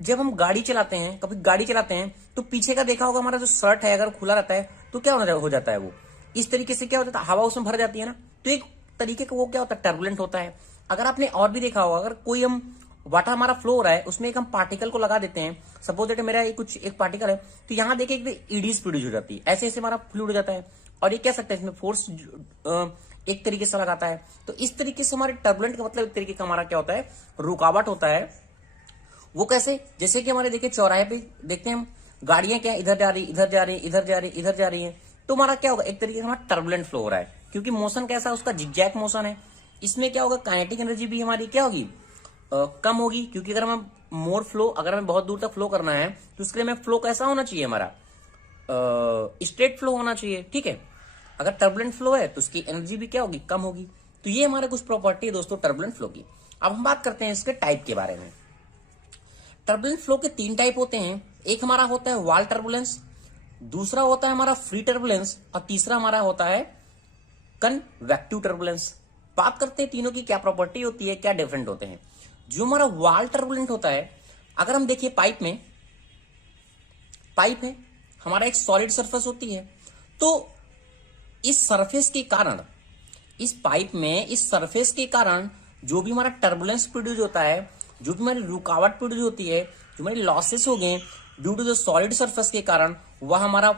जब हम गाड़ी चलाते हैं, कभी गाड़ी चलाते हैं तो पीछे का देखा होगा, हमारा जो शर्ट है अगर खुला रहता है तो क्या हो जाता है, वो इस तरीके से क्या होता है, हवा उसमें भर जाती है ना। तो एक तरीके का वो क्या होता है, टर्बुलेंट होता है। अगर आपने और भी देखा होगा, अगर कोई हम वाटर हमारा फ्लो हो रहा है, उसमें एक हम पार्टिकल को लगा देते हैं, सपोज दैट मेरा एक पार्टिकल है, तो यहां देखिए ईडीज प्रोड्यूस हो जाती है, ऐसे ऐसे हमारा फ्लूइड हो जाता है। और ये कह सकते हैं इसमें फोर्स एक तरीके से लगाता है। तो इस तरीके से हमारे टर्बुलेंट का मतलब एक तरीके का हमारा क्या होता है, रुकावट होता है। वो कैसे, जैसे कि हमारे देखिए चौराहे पे देखते हैं हम, गाड़ियां क्या इधर जा रही, इधर जा रही, इधर जा रही, इधर जा रही है, तो हमारा क्या होगा, एक तरीके से हमारा टर्बुलेंट फ्लो हो रहा है। क्योंकि मोशन कैसा, उसका जिगजैग मोशन है। इसमें क्या होगा, काइनेटिक एनर्जी भी हमारी क्या होगी, कम होगी। क्योंकि अगर हमें मोर फ्लो, अगर हमें बहुत दूर तक फ्लो करना है तो उसके लिए हमें फ्लो कैसा होना चाहिए, हमारा स्ट्रेट फ्लो होना चाहिए। ठीक है, अगर टर्बुलेंट फ्लो है तो उसकी एनर्जी भी क्या होगी, कम होगी। तो ये हमारे कुछ प्रॉपर्टी है दोस्तों टर्बुलेंट फ्लो की। अब हम बात करते हैं इसके टाइप के बारे में। टर्बुलेंट फ्लो के 3 टाइप होते हैं। एक हमारा होता है वॉल टर्बुलेंस, दूसरा होता है हमारा फ्री टर्बुलेंस, और तीसरा हमारा होता है कन्वेक्टिव टर्बुलेंस। बात करते हैं तीनों की क्या प्रॉपर्टी होती है, क्या डिफरेंट होते हैं। जो हमारा वॉल टर्बुलेंट होता है, अगर हम देखिए पाइप में, पाइप है हमारा एक सॉलिड सरफेस होती है, तो इस सरफेस के कारण, इस पाइप में इस सरफेस के कारण जो भी हमारा टर्बुलेंस प्रोड्यूस होता है, जो भी हमारी रुकावट प्रोड्यूस होती है, जो हमारी लॉसेस हो गए due to the solid surface के कारण, वह हमारा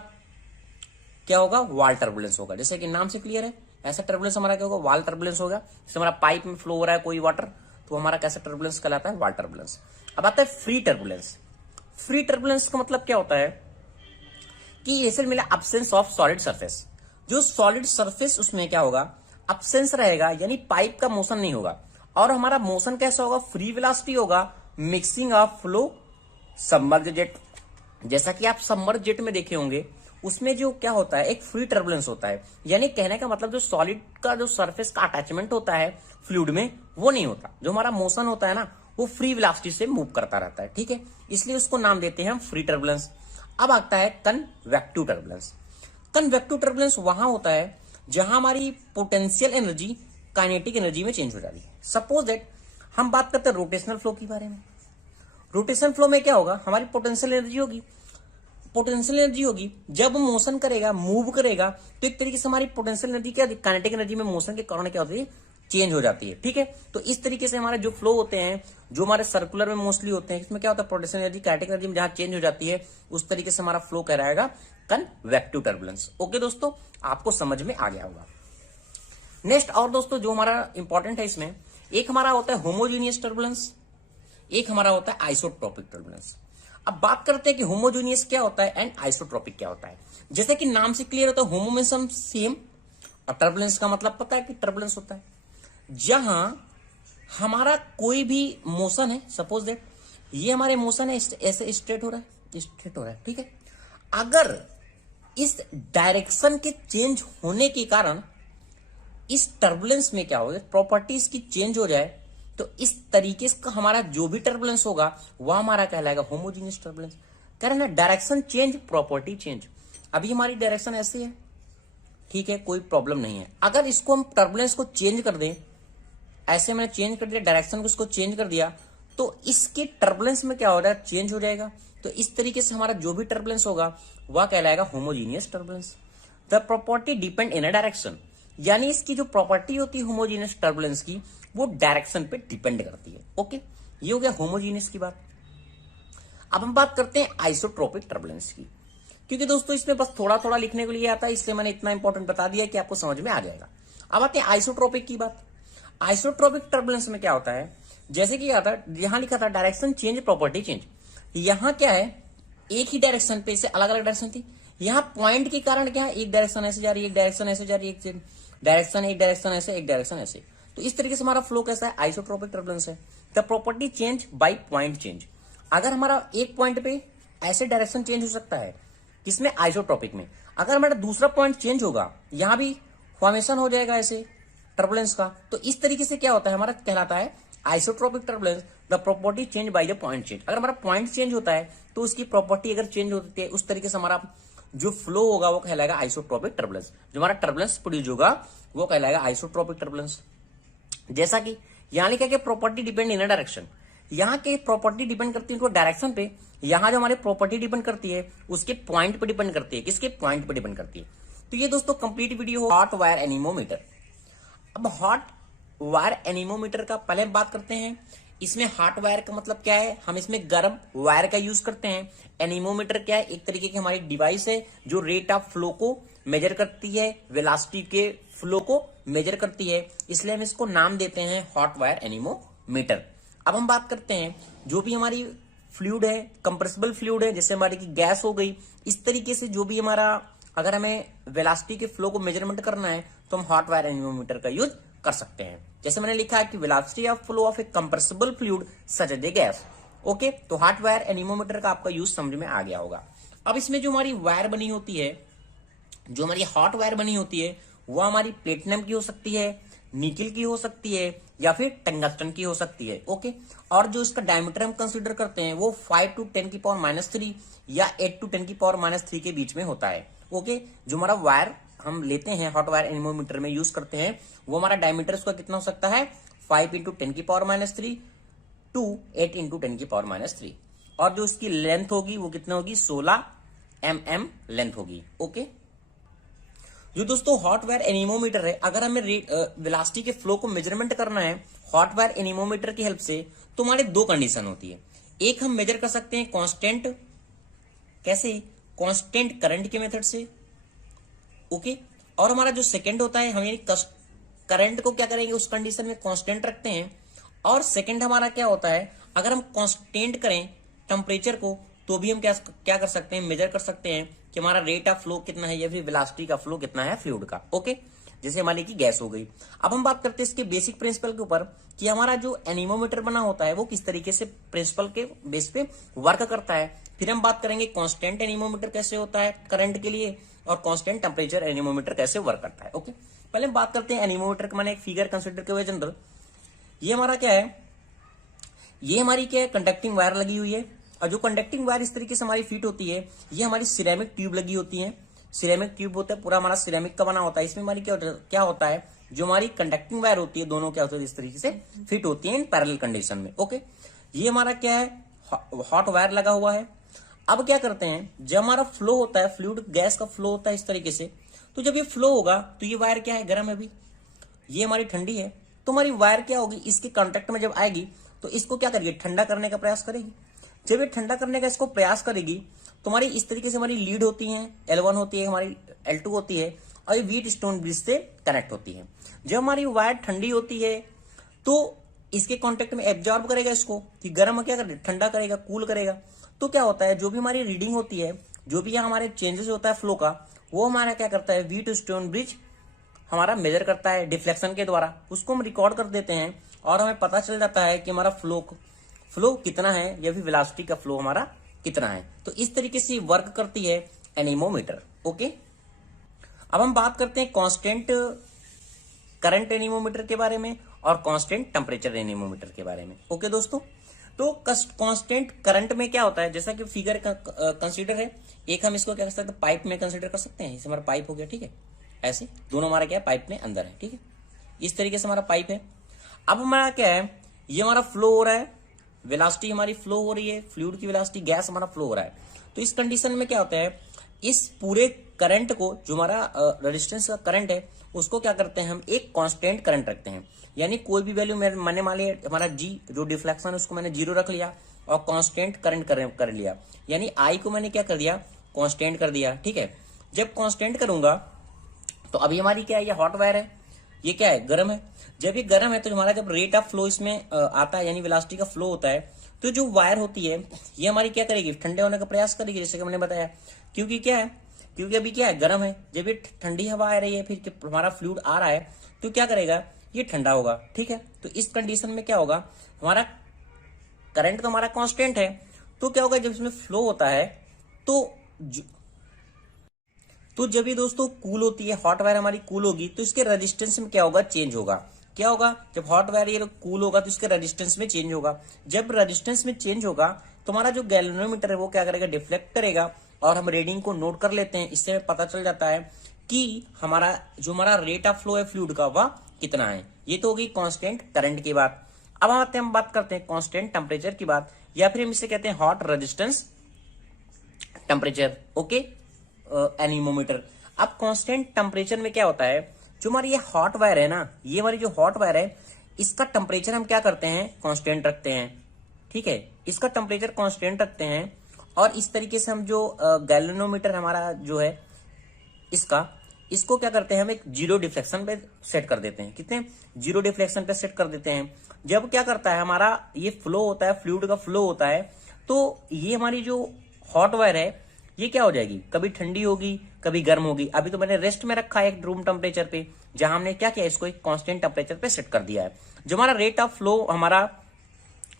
क्या होगा, वॉल टर्बुलेंस होगा। जैसे कि नाम से क्लियर है, ऐसा टर्बुलेंस हमारा क्या होगा, वॉल टर्बुलेंस होगा। जैसे हमारा पाइप में फ्लो हो रहा है कोई वाटर, तो हमारा कैसा टर्बुलेंस कहलाता है, वॉल टर्बुलेंस। अब आता है फ्री टर्बुलेंस। फ्री टर्बुलेंस का मतलब क्या होता है कि ऐसे मिला अब्सेंस ऑफ सॉलिड सरफेस। जो सॉलिड सरफेस उसमें क्या होगा, अब्सेंस रहेगा, यानी पाइप का मोशन नहीं होगा। और हमारा मोशन कैसा होगा, फ्री वेलोसिटी होगा, mixing of flow submerge jet. जैसा कि आप सबमर्ज जेट में देखे होंगे, उसमें जो क्या होता है, एक फ्री टर्बुलेंस होता है। यानी कहने का मतलब जो सॉलिड का जो सरफेस का अटैचमेंट होता है फ्लूइड में, वो नहीं होता। जो हमारा मोशन होता है ना, वो फ्री वेलोसिटी से मूव करता रहता है। ठीक है, इसलिए उसको नाम देते हैं हम फ्री टर्बुलेंस। अब आता है कन्वेक्टिव टर्बुलेंस। कन्वेक्टिव टर्बुलेंस वहां होता है जहां हमारी पोटेंशियल एनर्जी काइनेटिक एनर्जी में चेंज हो जाती है। सपोज दैट हम बात करते हैं रोटेशनल फ्लो के बारे में। रोटेशनल फ्लो में क्या होगा, हमारी पोटेंशियल एनर्जी होगी। पोटेंशियल एनर्जी होगी, जब मोशन करेगा, मूव करेगा, तो एक तरीके से हमारी पोटेंशियल एनर्जी क्या, काइनेटिक एनर्जी में मोशन के कारण क्या होती है, चेंज हो जाती है। ठीक है, तो इस तरीके से हमारे जो फ्लो होते हैं, जो हमारे सर्कुलर में मोस्टली होते हैं, इसमें क्या होता है, पोटेंशियल एनर्जी काइनेटिक एनर्जी में जहां चेंज हो जाती है, उस तरीके से हमारा फ्लो कहलाएगा कन्वेक्टिव टर्बुलेंस। ओके दोस्तों, आपको समझ में आ गया होगा। नेक्स्ट और दोस्तों जो हमारा इंपॉर्टेंट है इसमें, एक हमारा होता है होमोजीनियस टर्बुलेंस, एक हमारा होता है आइसोट्रोपिक टर्बुलेंस। अब बात करते हैं कि होमोजीनियस क्या होता है एंड आइसोट्रोपिक क्या होता है। जैसे कि नाम से क्लियर होता है, होमो में सेम, और टर्बुलेंस का मतलब पता है कि टर्बुलेंस होता है जहां हमारा कोई भी मोशन है, सपोज दैट ये हमारे मोशन है, ऐसे स्ट्रेट हो रहा है, स्ट्रेट हो रहा है। ठीक है, अगर इस डायरेक्शन के चेंज होने के कारण इस टर्बुलेंस में क्या होगा, प्रॉपर्टीज की चेंज हो जाए, तो इस तरीके का हमारा जो भी टर्बुलेंस होगा वह हमारा कहलाएगा होमोजीनियस टर्बुलेंस। कह रहे ना, डायरेक्शन चेंज, प्रॉपर्टी चेंज। अभी हमारी डायरेक्शन ऐसी है, ठीक है, कोई प्रॉब्लम नहीं है। अगर इसको हम टर्बुलेंस को चेंज कर दें, ऐसे मैंने चेंज कर दिया, डायरेक्शन को इसको चेंज कर दिया, तो इसके टर्बुलेंस में क्या हो रहा है, चेंज हो जाएगा। तो इस तरीके से हमारा जो भी टर्बुलेंस होगा वह कहलाएगा homogeneous turbulence. The property depend in a direction, यानी इसकी जो प्रॉपर्टी होती है होमोजीनियस टर्बुलेंस की, वो डायरेक्शन पे डिपेंड करती है। ओके, ये हो गया होमोजीनियस की बात। अब हम बात करते हैं आइसोट्रोपिक टर्बुलेंस की, क्योंकि दोस्तों इसमें बस थोड़ा थोड़ा लिखने के लिए आता है, इसलिए मैंने इतना इंपॉर्टेंट बता दिया कि आपको समझ में आ जाएगा। अब आते हैं आइसोट्रोपिक की बात। आइसोट्रोपिक टर्बुलेंस में क्या होता है, जैसे कि आता यहां लिखा था डायरेक्शन चेंज, प्रॉपर्टी चेंज। यहां क्या है, एक ही डायरेक्शन पे से अलग अलग डायरेक्शन थी, यहाँ पॉइंट के कारण क्या है, एक डायरेक्शन ऐसे जा रही है, एक डायरेक्शन ऐसे जा रही है, एक डायरेक्शन ऐसे, एक डायरेक्शन ऐसे। तो इस तरीके से हमारा फ्लो कैसा है, आइसोट्रोपिक टर्बुलेंस है। The property change by point change. अगर हमारा एक पॉइंट पे ऐसे डायरेक्शन चेंज हो सकता है, किसमें, आइसोट्रोपिक में। अगर हमारा दूसरा पॉइंट चेंज होगा, यहां भी फॉर्मेशन हो जाएगा ऐसे टर्बुलेंस का। तो इस तरीके से क्या होता है, हमारा कहलाता है isotropic turbulence. The property change by the point change. अगर हमारा पॉइंट चेंज होता है तो उसकी प्रॉपर्टी अगर चेंज होती है, उस तरीके से हमारा जो फ्लो होगा वो कहलाएगा आइसोट्रोपिक टर्बुलेंस। जो हमारा टर्बुलेंस प्रोड्यूस होगा वो कहलाएगा आइसोट्रोपिक टर्बुलेंस। जैसा कि यहां लिखा है property depend in a direction. यहाँ के प्रॉपर्टी डिपेंड करती है डायरेक्शन पे, यहाँ जो हमारी प्रॉपर्टी डिपेंड करती है उसके पॉइंट पे डिपेंड करती है। किसके, पॉइंट पे डिपेंड करती है। तो ये दोस्तों कंप्लीट वीडियो हो हॉट वायर एनीमोमीटर। अब हॉट वायर एनीमोमीटर का पहले हम बात करते हैं। इसमें हॉट वायर का मतलब क्या है, हम इसमें गर्म वायर का यूज करते हैं। एनीमोमीटर क्या है, एक तरीके की हमारी डिवाइस है जो रेट ऑफ फ्लो को मेजर करती है, वेलोसिटी के फ्लो को मेजर करती है, इसलिए हम इसको नाम देते हैं हॉट वायर एनीमोमीटर। अब हम बात करते हैं जो भी हमारी फ्लूइड है, कंप्रेसिबल फ्लूइड है, जैसे हमारी की गैस हो गई, इस तरीके से जो भी हमारा अगर हमें वेलोसिटी के फ्लो को मेजरमेंट करना है तो हम हॉट वायर एनीमोमीटर का यूज कर सकते हैं। जैसे मैंने लिखा है कि velocity of flow of a compressible fluid such as a gas. Okay, तो हॉट वायर एनीमोमीटर का आपका यूज समझ में आ गया होगा। अब इसमें जो हमारी वायर बनी होती है, जो हमारी हॉट वायर बनी होती है, वो हमारी प्लेटिनम की हो सकती है, निकिल की हो सकती है, या फिर टंगस्टन की हो सकती है। ओके, और जो इसका डायमीटर हम कंसीडर करते हैं वो 5 to 10 की पावर -3 या 8 to 10 की पावर -3 के बीच में होता है। ओके, जो हमारा वायर हम लेते हैं हॉट वायर एनीमोमीटर में यूज करते हैं, वो हमारा डायमीटर उसका कितना हो सकता है, 5 into 10 की पावर -3 to 8 into 10 की पावर -3। और जो इसकी लेंथ होगी वो कितना होगी, 16 mm लेंथ होगी। ओके, जो दोस्तों हॉट वायर एनीमोमीटर है, अगर हमें वेलोसिटी के फ्लो को मेजरमेंट करना है हॉट वायर एनीमोमीटर की हेल्प से, तो हमारे दो कंडीशन होती है। एक, हम मेजर कर सकते हैं कांस्टेंट, कैसे, कांस्टेंट करंट के मेथड से। ओके, और हमारा जो सेकंड होता है, हम यानी करंट को क्या करेंगे, उस कंडीशन में कांस्टेंट रखते हैं। और सेकंड हमारा क्या होता है, अगर हम कांस्टेंट करें टेम्परेचर को, तो भी हम क्या कर सकते हैं, मेजर कर सकते हैं कि हमारा रेट ऑफ फ्लो कितना है या फिर वेलोसिटी का फ्लो कितना है फ्लूइड का। ओके, जैसे हमारी की गैस हो गई। अब हम बात करते हैं इसके बेसिक प्रिंसिपल के ऊपर कि हमारा जो एनीमोमीटर बना होता है वो किस तरीके से प्रिंसिपल के बेस पे वर्क करता है। फिर हम बात करेंगे कांस्टेंट एनीमोमीटर कैसे होता है करंट के लिए, और कांस्टेंट टेम्परेचर एनीमोमीटर कैसे वर्क करता है। ओके, पहले हम बात करते हैं एनीमोमीटर का। मैंने एक फिगर कंसिडर किया हुआ जनरल। ये हमारा क्या है, ये हमारी क्या है, कंडक्टिंग वायर लगी हुई है। और जो कंडक्टिंग वायर इस तरीके से हमारी फिट होती है, ये हमारी सिरेमिक ट्यूब लगी होती है। सिरेमिक ट्यूब होता है, पूरा हमारा सिरेमिक का बना होता है। इसमें हमारी क्या होता है, जो हमारी कंडक्टिंग वायर होती है, दोनों क्या होते हैं, इस तरीके से फिट होती है इन पैरेलल कंडीशन में। ओके, ये हमारा क्या है, हॉट वायर लगा हुआ है। अब क्या करते हैं, जब हमारा फ्लो होता है, फ्लूइड गैस का फ्लो होता है इस तरीके से, तो जब ये फ्लो होगा तो ये वायर क्या है, गर्म है। अभी ये हमारी ठंडी है, तो हमारी वायर क्या होगी, इसके कांटेक्ट में जब आएगी तो इसको क्या करेगी, ठंडा करने का प्रयास करेगी। जब ये ठंडा करने का इसको प्रयास करेगी तो हमारी इस तरीके से हमारी लीड होती है, L1 होती है, हमारी L2 होती है, और ये व्हीट स्टोन ब्रिज से कनेक्ट होती है। जब हमारी वायर ठंडी होती है तो इसके कांटेक्ट में एब्जॉर्ब करेगा इसको, कि गर्म क्या करेगा, ठंडा करेगा, कूल करेगा। तो क्या होता है, जो भी हमारी रीडिंग होती है, जो भी हमारे चेंजेस होता है फ्लो का, वो हमारा क्या करता है, व्हीट स्टोन ब्रिज हमारा मेजर करता है डिफ्लेक्शन के द्वारा। उसको हम रिकॉर्ड कर देते हैं और हमें पता चल जाता है कि हमारा फ्लो कितना है या फिर वेलोसिटी का फ्लो हमारा कितना है। तो इस तरीके से वर्क करती है एनीमोमीटर। ओके, अब हम बात करते हैं कांस्टेंट करंट एनीमोमीटर के बारे में और कांस्टेंट टेम्परेचर एनीमोमीटर के बारे में। ओके दोस्तों, तो कांस्टेंट करंट में क्या होता है, जैसा कि फिगर कंसीडर है, एक हम इसको क्या कर सकते हैं, पाइप में कंसीडर कर सकते हैं। इसे हमारा पाइप हो गया, ठीक है, ऐसे दोनों हमारा क्या है, पाइप में अंदर है, ठीक है, इस तरीके से हमारा पाइप है। अब हमारा क्या है, ये हमारा फ्लो हो रहा है, वेलोसिटी हमारी फ्लो हो रही है, फ्लूइड की वेलोसिटी, गैस हमारा फ्लो हो रहा है। तो इस कंडीशन में क्या होता है, इस पूरे करंट को, जो हमारा रेजिस्टेंस का करंट है, उसको क्या करते हैं, हम एक कांस्टेंट करंट रखते हैं। यानी कोई भी वैल्यू मैंने मान लिया, हमारा जी जो डिफ्लेक्शन उसको मैंने 0 रख लिया और कांस्टेंट करंट कर लिया, यानी आई को मैंने क्या कर दिया, कांस्टेंट कर दिया। ठीक है, जब कांस्टेंट करूंगा तो अभी हमारी क्या है, ये हॉट वायर है, ये क्या है, गर्म है। जब ये गर्म है तो हमारा जब रेट ऑफ फ्लो इसमें आता है, यानी वेलोसिटी का फ्लो होता है, तो जो वायर होती है ये हमारी क्या करेगी, ठंडे होने का प्रयास करेगी, जैसे कि मैंने बताया। क्योंकि क्या है, क्योंकि अभी क्या है, गर्म है। जब ये ठंडी हवा आ रही है, फिर हमारा फ्लूइड आ रहा है, तो क्या करेगा, ये ठंडा होगा। ठीक है, तो इस कंडीशन में क्या होगा, हमारा करंट तो हमारा कांस्टेंट है, तो क्या होगा, जब इसमें फ्लो होता है तो जब ये दोस्तों कूल होती है, हॉट वायर हमारी कूल होगी, तो इसके रेजिस्टेंस में क्या होगा, चेंज होगा। क्या होगा, जब हॉट वायर ये कूल होगा तो इसके रेजिस्टेंस में चेंज होगा। जब रेजिस्टेंस में चेंज होगा तो हमारा जो गैल्वेनोमीटर है वो क्या करेगा, डिफ्लेक्ट करेगा, और हम रीडिंग को नोट कर लेते हैं। इससे पता चल जाता है कि हमारा जो हमारा रेट ऑफ फ्लो है फ्लूइड का वह कितना है। ये तो होगी कांस्टेंट करंट की बात। अब हम बात करते हैं कांस्टेंट टेम्परेचर की बात, या फिर हम इसे कहते हैं hot resistance temperature. Okay, anemometer. अब कांस्टेंट टेम्परेचर में क्या होता है, जो हमारी ये हॉट वायर है ना, ये हमारी जो हॉट वायर है, इसका टेम्परेचर हम क्या करते हैं, कांस्टेंट रखते हैं। ठीक है, इसका टेम्परेचर कांस्टेंट रखते हैं, और इस तरीके से हम जो गैल्वेनोमीटर हमारा जो है इसको क्या करते हैं, हम एक जीरो डिफ्लेक्शन पे सेट कर देते हैं। कितने, जीरो डिफ्लेक्शन पे सेट कर देते हैं। जब क्या करता है, हमारा ये फ्लो होता है, फ्लूइड का फ्लो होता है, तो ये हमारी जो हॉट वायर है ये क्या हो जाएगी, कभी ठंडी होगी कभी गर्म होगी। अभी तो मैंने रेस्ट में रखा है एक रूम टेम्परेचर पे, जहां हमने क्या किया, इसको एक कांस्टेंट टेम्परेचर पे सेट कर दिया है। जो हमारा रेट ऑफ फ्लो हमारा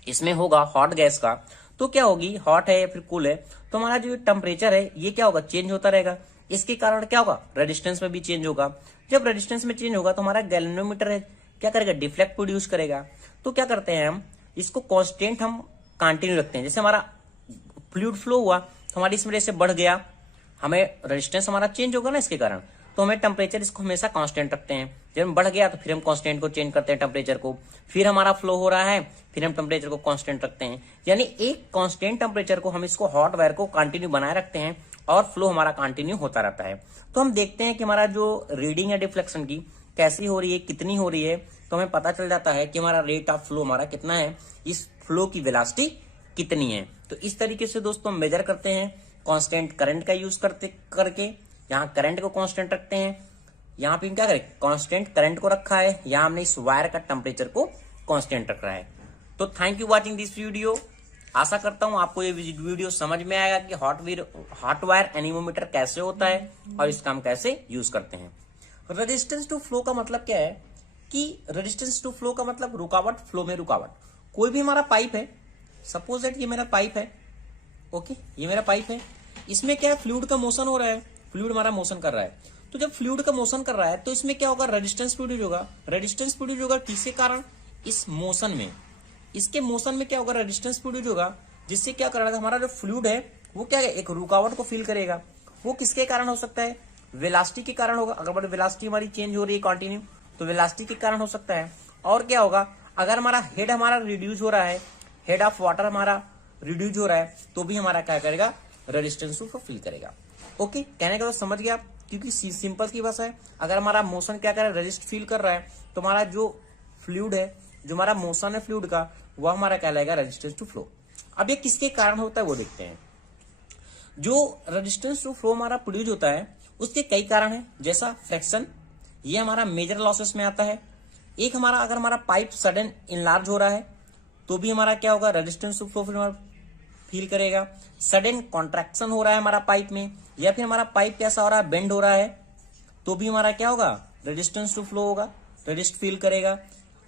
इसमें होगा हॉट गैस का, तो क्या होगी, हॉट है या फिर कूल है, तो हमारा जो टेम्परेचर है ये क्या होगा, चेंज होता रहेगा। इसके कारण क्या होगा, रेजिस्टेंस में भी चेंज होगा। जब रेजिस्टेंस में चेंज होगा तो हमारा गैल्वेनोमीटर है क्या करेगा, डिफ्लेक्ट प्रोड्यूस करेगा। तो क्या करते हैं, हम इसको कांस्टेंट हम कंटिन्यू रखते हैं। जैसे हमारा फ्लूइड फ्लो हुआ तो हमारी इस वजह से बढ़ गया, हमें रेजिस्टेंस हमारा चेंज होगा ना इसके कारण, तो हमें टेम्परेचर इसको हमेशा कांस्टेंट रखते हैं। जब हम बढ़ गया तो फिर हम कांस्टेंट को चेंज करते हैं टेम्परेचर को, फिर हमारा फ्लो हो रहा है, फिर हम टेम्परेचर को कांस्टेंट रखते हैं। यानी एक कांस्टेंट टेम्परेचर को हम इसको हॉट वायर को कंटिन्यू बनाए रखते हैं, और फ्लो हमारा कंटिन्यू होता रहता है। तो हम देखते हैं कि हमारा जो रीडिंग है डिफ्लेक्शन की कैसी हो रही है, कितनी हो रही है, तो हमें पता चल जाता है कि हमारा रेट ऑफ फ्लो हमारा कितना है, इस फ्लो की वेलोसिटी कितनी है। तो इस तरीके से दोस्तों मेजर करते हैं कांस्टेंट करंट का यूज करके। यहाँ करंट को कांस्टेंट रखते हैं, यहाँ पे हम क्या करें, कांस्टेंट करंट को रखा है, यहाँ हमने इस वायर का टेम्परेचर को कांस्टेंट रख रहा है। तो thank you watching this video. आशा करता हूं आपको ये वीडियो समझ में आएगा कि हॉट वायर एनीमोमीटर कैसे होता है और इसका हम कैसे यूज करते हैं। रेजिस्टेंस टू फ्लो का मतलब क्या है, कि रेजिस्टेंस टू फ्लो का मतलब रुकावट, फ्लो में रुकावट। कोई भी हमारा पाइप है, सपोज दैट ये मेरा पाइप है, ओके, ये मेरा पाइप है, इसमें क्या है, फ्लूइड का मोशन हो रहा है, फ्लूइड हमारा मोशन कर रहा है। तो जब फ्लूइड का मोशन कर रहा है तो इसमें क्या होगा, रेजिस्टेंस प्रोड्यूस होगा। रेजिस्टेंस प्रोड्यूस होगा किसके कारण, इस मोशन में, इसके मोशन में क्या होगा, रेजिस्टेंस प्रोड्यूस होगा, जिससे क्या करेगा, हमारा जो फ्लूइड है वो क्या है, एक रुकावट को फील करेगा। वो किसके कारण हो सकता है, वेलोसिटी के कारण होगा। अगर वेलोसिटी हमारी चेंज हो रही है कंटिन्यू, तो वेलोसिटी के कारण हो सकता है। और क्या होगा, अगर हमारा हेड हमारा रिड्यूस हो रहा है, हेड ऑफ वाटर हमारा रिड्यूस हो रहा है, तो भी हमारा क्या करेगा, रेजिस्टेंस को फील करेगा। ओके, कहने का तो समझ गया आप, क्योंकि सिंपल की भाषा है। अगर हमारा मोशन क्या कर रहा है, रेजिस्ट फील कर रहा है, तो हमारा जो फ्लूइड है, जो हमारा मोशन है फ्लूइड का, वह हमारा कहलाएगा रेजिस्टेंस टू फ्लो। अब ये किसके कारण होता है वो देखते हैं। जो रेजिस्टेंस टू फ्लो हमारा प्रोड्यूस होता है उसके कई कारण है, जैसा फ्रैक्शन, ये हमारा मेजर लॉसेस में आता है। एक हमारा, अगर हमारा पाइप सडन इनलार्ज हो रहा है तो भी हमारा क्या होगा, रेजिस्टेंस टू फ्लो फील करेगा। सडन कॉन्ट्रैक्शन हो रहा है हमारा पाइप में, या फिर हमारा पाइप कैसा हो रहा है, बेंड हो रहा है, तो भी हमारा क्या होगा, रेजिस्टेंस टू फ्लो होगा, रेजिस्ट फील करेगा।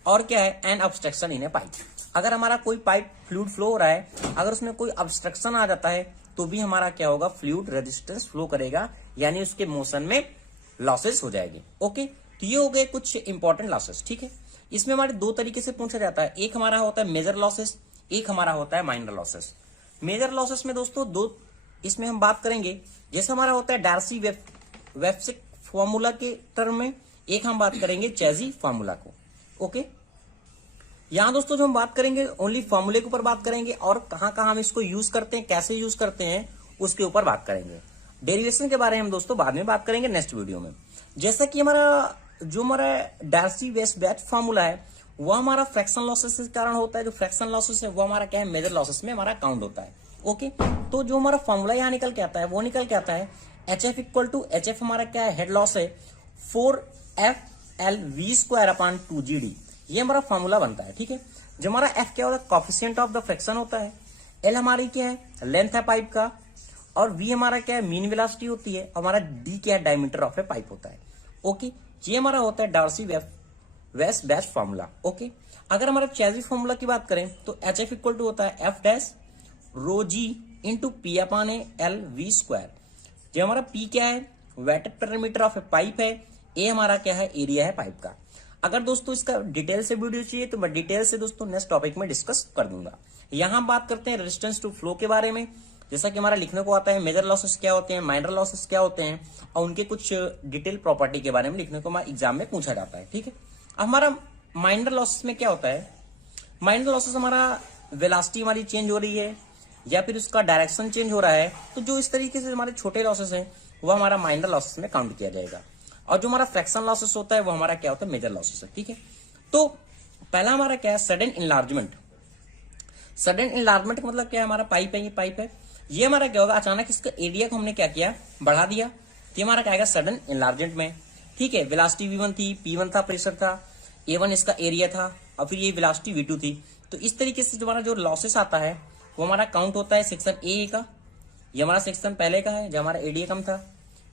और क्या है, an obstruction in a pipe, अगर हमारा कोई पाइप फ्लूइड फ्लो हो रहा है, अगर उसमें कोई ऑब्स्ट्रक्शन आ जाता है तो भी हमारा क्या होगा, फ्लूइड रेजिस्टेंस फ्लो करेगा, यानी उसके मोशन में लॉसेस हो जाएगी। ओके, तो ये हो गए कुछ इंपॉर्टेंट लॉसेस। ठीक है, इसमें हमारे दो तरीके से पूछा जाता है, एक हमारा होता है मेजर लॉसेस, एक हमारा होता है माइनर लॉसेस। मेजर लॉसेस में दोस्तों दो इसमें हम बात करेंगे, जैसे हमारा होता है डार्सी वेफ्सिक फॉर्मूला के टर्म में, एक हम बात करेंगे चेजी फॉर्मूला को। ओके, यहां दोस्तों जो हम बात करेंगे ओनली फॉर्मूले के ऊपर बात करेंगे, और कहां कहां हम इसको यूज करते हैं, कैसे यूज करते हैं, उसके ऊपर बात करेंगे। डेरिवेशन के बारे में हम दोस्तों बाद में बात करेंगे नेक्स्ट वीडियो में। जैसा कि हमारा डार्सी वेस्टबैच फॉर्मूला है वो हमारा फ्रैक्शन लॉसेस के कारण होता है। जो फ्रैक्शन लॉसेस है वो हमारा क्या है, मेजर लॉसेस में हमारा काउंट होता है। ओके, तो जो हमारा फॉर्मूला यहाँ निकल के आता है वो निकल के आता है HF इक्वल टू, HF हमारा क्या है, हेड लॉस है, 4FLV² अपॉन 2GD, ये हमारा फॉर्मूला बनता है। ठीक है, जो हमारा एफ क्या होता है, कॉफिशिएंट ऑफ द फ्रैक्शन होता है। एल हमारी क्या है, लेंथ है पाइप का। और वी हमारा क्या है, मीन वेलोसिटी होती है। हमारा डी क्या है, डायमीटर ऑफ ए पाइप होता है। ओके, ये हमारा होता है डार्सी वेस डैश फॉर्मूला। ओके, अगर हमारा चेजी फॉर्मूला की बात करें तो एच एफ इक्वल टू होता है f dash rho g into p upon a l v square. जो हमारा पी क्या है, वेटेड पर मीटर ऑफ ए पाइप है। ए हमारा क्या है, एरिया है पाइप का। अगर दोस्तों इसका डिटेल से वीडियो चाहिए तो मैं डिटेल से दोस्तों नेक्स्ट टॉपिक में डिस्कस कर दूंगा। यहां बात करते हैं रेजिस्टेंस टू फ्लो के बारे में। जैसा कि हमारा लिखने को आता है मेजर लॉसेस क्या होते हैं, माइनर लॉसेस क्या होते हैं, और उनके कुछ डिटेल प्रॉपर्टी के बारे में लिखने को एग्जाम में पूछा जाता है। ठीक है, अब हमारा माइनर लॉसेस में क्या होता है, माइनर लॉसेस हमारा वेलोसिटी हमारी चेंज हो रही है या फिर उसका डायरेक्शन चेंज हो रहा है, तो जो इस तरीके से हमारे छोटे लॉसेस हैं वो हमारा माइनर लॉसेस में काउंट किया जाएगा। और जो हमारा फ्रैक्शन लॉसेस होता है वो हमारा क्या होता है, मेजर लॉसेस है। ठीक है, तो पहला हमारा क्या है, सडन इनलार्जमेंट। सडन इनलार्जमेंट का मतलब क्या है, हमारा पाइप है, ये पाइप है, ये हमारा क्या होगा, अचानक इसका एरिया को हमने क्या किया, बढ़ा दिया, तो ये हमारा क्या आएगा, सडन इनलार्जमेंट में। ठीक है, वेलोसिटी v1 थी, p1 था, प्रेशर था, a1 इसका एरिया था, और फिर ये वेलोसिटी v2 थी। तो इस तरीके से जो हमारा जो लॉसेस आता है वो हमारा काउंट होता है सेक्शन ए का। ये हमारा सेक्शन पहले का है, जो हमारा एरिया कम था।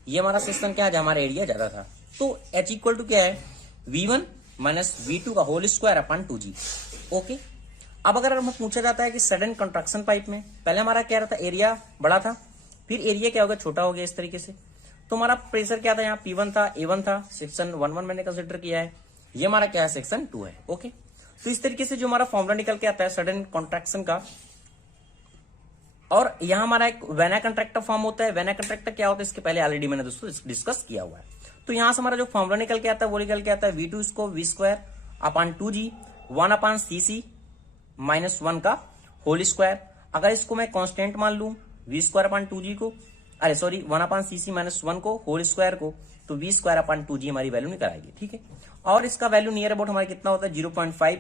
ये हमारा सेक्शन क्या है, जो हमारा एरिया ज्यादा था। तो h इक्वल टू क्या है, v1 माइनस v2 का whole square upon 2g। Okay, अब अगर हमें पूछा जाता है कि सडन कंट्रक्शन पाइप में पहले हमारा क्या रहता, एरिया बड़ा था, फिर एरिया क्या होगा, छोटा हो गया इस तरीके से। तो हमारा प्रेशर क्या था, यहाँ P1 था, A1 था, सेक्शन 1 मैंने कंसिडर किया है, ये हमारा क्या है, सेक्शन 2 है। ओके, तो इस तरीके से जो हमारा फॉर्मूला निकल के आता है सडन कॉन्ट्रैक्शन का। और यहाँ हमारा एक वेना कंट्रैक्टर फॉर्म होता है। वेना कंट्रैक्टर क्या होता है, इसके पहले ऑलरेडी मैंने दोस्तों डिस्कस किया हुआ है। तो यहाँ से हमारा जो फॉर्मूला निकल के आता है वो निकल के आता है V2 इसको v स्क्वायर अपान 2g 1 अपान cc माइनस 1 का होल स्क्वायर। अगर इसको मैं कांस्टेंट मान लूं v स्क्वायर अपान 2g को, अरे सॉरी 1 अपान cc माइनस 1 को होल स्क्वायर को, तो v स्क्वायर अपान 2g हमारी वैल्यू निकल आएगी। ठीक है, और इसका वैल्यू नियर अबाउट हमारा कितना होता है, 0.5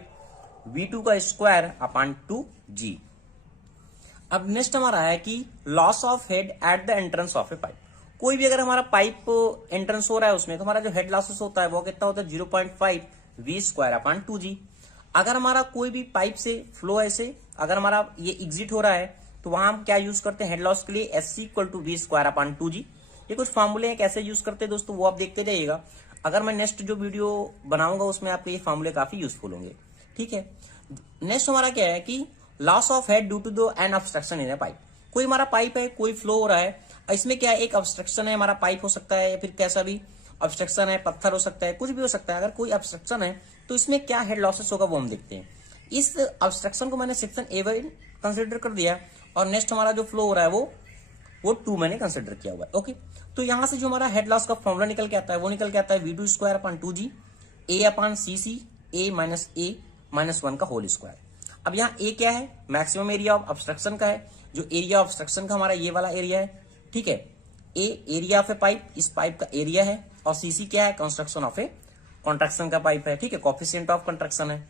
v2 का स्क्वायर अपान 2g। अब नेक्स्ट हमारा है कि loss of head at the entrance of a pipe. कोई भी अगर हमारा पाइप एंट्रेंस हो रहा है उसमें, तो हमारा जो हेड लॉसेस होता है वो कितना होता है, 0.5 v स्क्वायर अपान 2g। अगर हमारा कोई भी पाइप से फ्लो है से, अगर हमारा ये एग्जिट हो रहा है तो वहां हम क्या यूज करते हैं हेड लॉस के लिए, SC equal to v square upon 2g। ये कुछ फॉर्मूले हैं, कैसे यूज करते हैं दोस्तों वो आप देखते जाइएगा। अगर मैं नेक्स्ट जो वीडियो बनाऊंगा उसमें आपके ये फॉर्मूले काफी यूजफुल होंगे। ठीक है, नेक्स्ट हमारा क्या है कि loss of head due to the an obstruction in a pipe. कोई हमारा पाइप है, कोई फ्लो हो रहा है, इसमें क्या है, एक ऑब्स्ट्रक्शन है, हमारा पाइप हो सकता है या फिर कैसा भी ऑब्स्ट्रक्शन है, पत्थर हो सकता है, कुछ भी हो सकता है। अगर कोई ऑब्स्ट्रक्शन है तो इसमें क्या हेड लॉसेस होगा वो हम देखते हैं। इस ऑब्स्ट्रक्शन को मैंने सेक्शन A1 कंसिडर कर दिया, और नेक्स्ट हमारा जो फ्लो हो रहा है वो 2 मैंने कंसिडर किया हुआ है। ओके, तो यहां से जो हमारा हेड लॉस का फॉर्मूला निकल के आता है वो निकल के आता है v2 square upon 2g a upon cc a minus 1 का होल स्क्वायर। अब यहाँ ए क्या है, मैक्सिमम एरिया ऑफ ऑब्स्ट्रक्शन का है। जो एरिया ऑफ ऑब्स्ट्रक्शन का हमारा ये वाला एरिया है। ठीक है, a area of a pipe, इस पाइप का एरिया है, और सीसी क्या है, कंस्ट्रक्शन ऑफ ए कॉन्ट्रैक्शन का पाइप है। ठीक है, कोफिशिएंट ऑफ कंट्रक्शन है।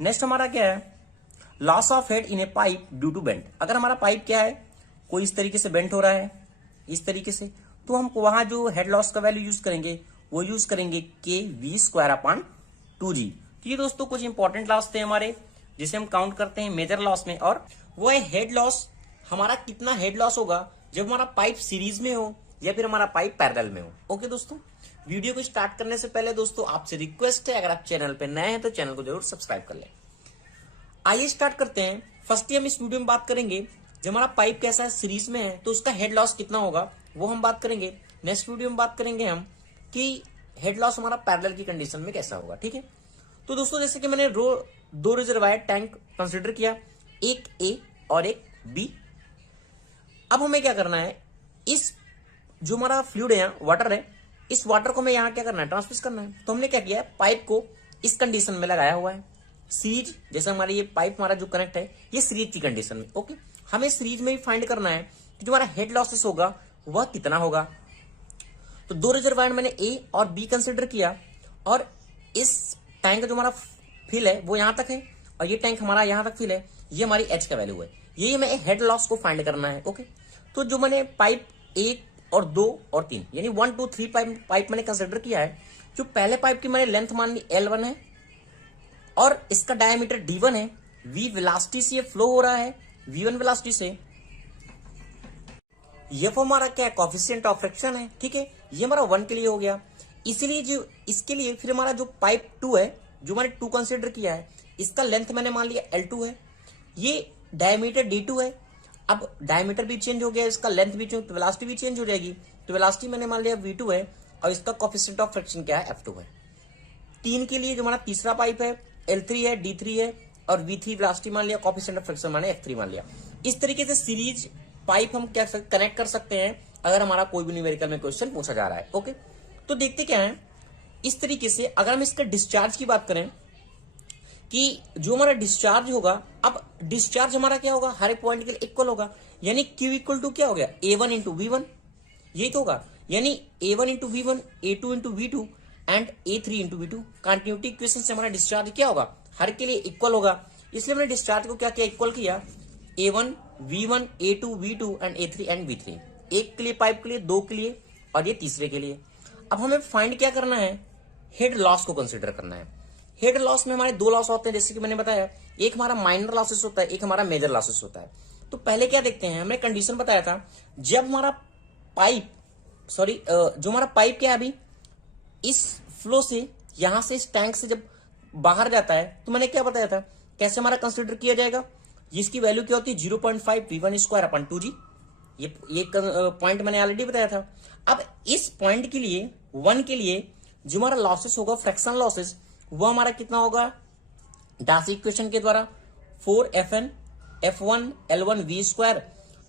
नेक्स्ट हमारा क्या है, loss of head in a pipe due to bent. अगर हमारा पाइप क्या है, कोई इस तरीके से बेंट हो रहा है, इस तरीके से, तो हम वहां जो हेड लॉस का वैल्यू यूज करेंगे वो यूज करेंगे के v स्क्वायर अपान 2g। तो ये दोस्तों कुछ इंपॉर्टेंट लॉस थे हमारे, जिसे हम काउंट करते हैं मेजर लॉस में। और वो है हेड लॉस, हमारा कितना हेड लॉस होगा जब हमारा पाइप सीरीज में हो या फिर हमारा पाइप पैरेलल में हो। ओके दोस्तों, वीडियो को स्टार्ट करने से पहले दोस्तों आपसे रिक्वेस्ट है, अगर आप चैनल पे नए हैं तो चैनल को जरूर सब्सक्राइब कर लें। आइए स्टार्ट करते हैं। फर्स्ट हम इस वीडियो में बात करेंगे जब हमारा पाइप कैसा है, सीरीज में है, तो उसका हेड लॉस कितना होगा वो हम बात करेंगे। नेक्स्ट वीडियो में बात करेंगे हम कि हेड लॉस हमारा पैरेलल की कंडीशन में कैसा होगा। ठीक है, तो दोस्तों जैसे कि मैंने 2 रिजर्वायर टैंक कंसिडर किया, एक ए और एक बी। अब हमें क्या करना है, इस जो हमारा फ्लूइड है, वाटर है, इस वाटर को हमें यहाँ क्या करना है, ट्रांसफर करना है। तो हमने क्या किया है, पाइप को इस कंडीशन में लगाया हुआ है, सीरीज, जैसे हमारी ये पाइप हमारा जो कनेक्ट है ये सीरीज की कंडीशन में। ओके, हमें सीरीज में भी फाइंड करना है कि जो हमारा हेड लॉसेस होगा वह कितना होगा। तो 2 रिजर्वायर मैंने ए और बी कंसिडर किया, और इस टैंक का जो हमारा फिल है वो यहां तक है, और ये टैंक हमारा यहां तक फिल है, ये हमारी एच का वैल्यू है। यही हमें हेड लॉस को फाइंड करना है। ओके, तो जो मैंने पाइप 1 और 2 और 3 यानी 1 2 3 पाइप मैंने कंसिडर किया है। जो पहले पाइप की मैंने लेंथ मान ली L1 है, और इसका डायमीटर d1 है, v वेलोसिटी से फ्लो हो रहा है, v1 वेलोसिटी से, ये हमारा क्या है, कोफिशिएंट ऑफ फ्रिक्शन है, ठीक है। ये हमारा 1 के लिए हो गया। इसीलिए जो इसके लिए फिर हमारा जो पाइप 2 है, जो मैंने 2 कंसीडर किया है, इसका लेंथ मैंने मान लिया L2 है, ये डायमीटर D2 है। अब डायमीटर भी चेंज हो गया, इसका लेंथ भी चेंज, वेलोसिटी भी चेंज हो जाएगी। तो वेलोसिटी मैंने मान लिया V2 है और इसका कोफिशिएंट ऑफ फ्रिक्शन क्या है, F2 है। 3 के लिए जो हमारा तीसरा पाइप है, L3 है, D3 है और V3 वेलोसिटी मान लिया, कोफिशिएंट ऑफ फ्रिक्शन माने F3 मान लिया। इस तरीके से सीरीज पाइप हम क्या कनेक्ट कर सकते हैं अगर हमारा कोई भी न्यूमेरिकल में क्वेश्चन पूछा जा रहा है। ओके, तो देखते क्या है, इस तरीके से अगर हम इसका डिस्चार्ज की बात करें कि जो हमारा डिस्चार्ज होगा, अब डिस्चार्ज हमारा क्या होगा, हर एक पॉइंट के लिए इक्वल होगा, यानी Q इक्वल टू क्या हो गया, A1 इंटू V1, यही तो होगा, यानी A1 into V1, A2 into V2 and A3 into V2। Continuity equation से हमारा डिस्चार्ज क्या होगा, हर के लिए इक्वल होगा, इसलिए हमने डिस्चार्ज को क्या किया, इक्वल किया, A1 V1 A2 V2 and A3 and V3, एक के लिए पाइप के लिए, 2 के लिए और ये तीसरे के लिए। अब हमें फाइंड क्या करना है, हेड लॉस को कंसीडर करना है। हेड लॉस में हमारे 2 लॉस होते हैं, जैसे कि मैंने बताया, एक हमारा माइनर लॉसेस होता है, एक हमारा मेजर लॉसेस होता है। तो पहले क्या देखते हैं, हमने कंडीशन बताया था, जब हमारा पाइप जो हमारा पाइप क्या है अभी इस फ्लो से, यहां से इस टैंक से जब बाहर जाता है, तो मैंने क्या बताया था, कैसे हमारा कंसीडर किया जाएगा, जिसकी वैल्यू क्या होती है 0.5 V1 स्क्वायर अपन 2G। ये पॉइंट मैंने ऑलरेडी बताया था। अब इस पॉइंट के लिए 1 के लिए जो हमारा लॉसेस होगा, फ्रैक्शन लॉसेस, वो हमारा कितना होगा, डार्सी इक्वेशन के द्वारा 4FN F1 L1 V square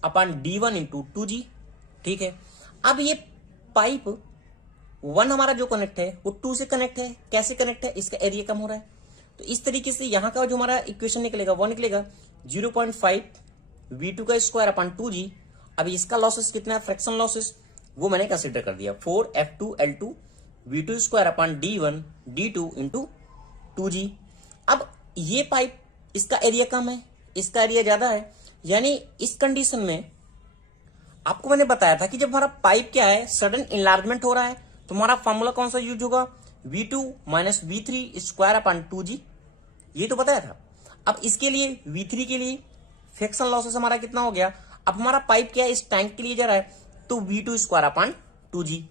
upon D1 into 2G, ठीक है। अब ये पाइप 1 हमारा जो कनेक्ट है वो 2 से कनेक्ट है, कैसे कनेक्ट है, इसका एरिया कम हो रहा है, तो इस तरीके से यहां का जो हमारा इक्वेशन निकलेगा वो निकलेगा 0.5 V2 का स्क्वायर अपन 2G। अभी इसका लॉसेस कितना है, फ्रैक्शन लॉसेस, वो मैंने कंसिडर कर दिया 4F2 L2 V2 square upon D1 D2 into 2G। अब ये पाइप, इसका एरिया कम है, इसका एरिया ज्यादा है, यानी इस कंडीशन में आपको मैंने बताया था कि जब हमारा पाइप क्या है, सडन इनलार्जमेंट हो रहा है, तो हमारा फॉर्मूला कौन सा यूज होगा, V2 minus V3 square upon 2G, ये तो बताया था। अब इसके लिए V3 के लिए फ्रैक्शन लॉसेस हमारा कितना हो गया, अब हमारा पाइप क्या है इस टैंक के लिए जा रहा है, तो V2 स्क्वायर अपन 2G।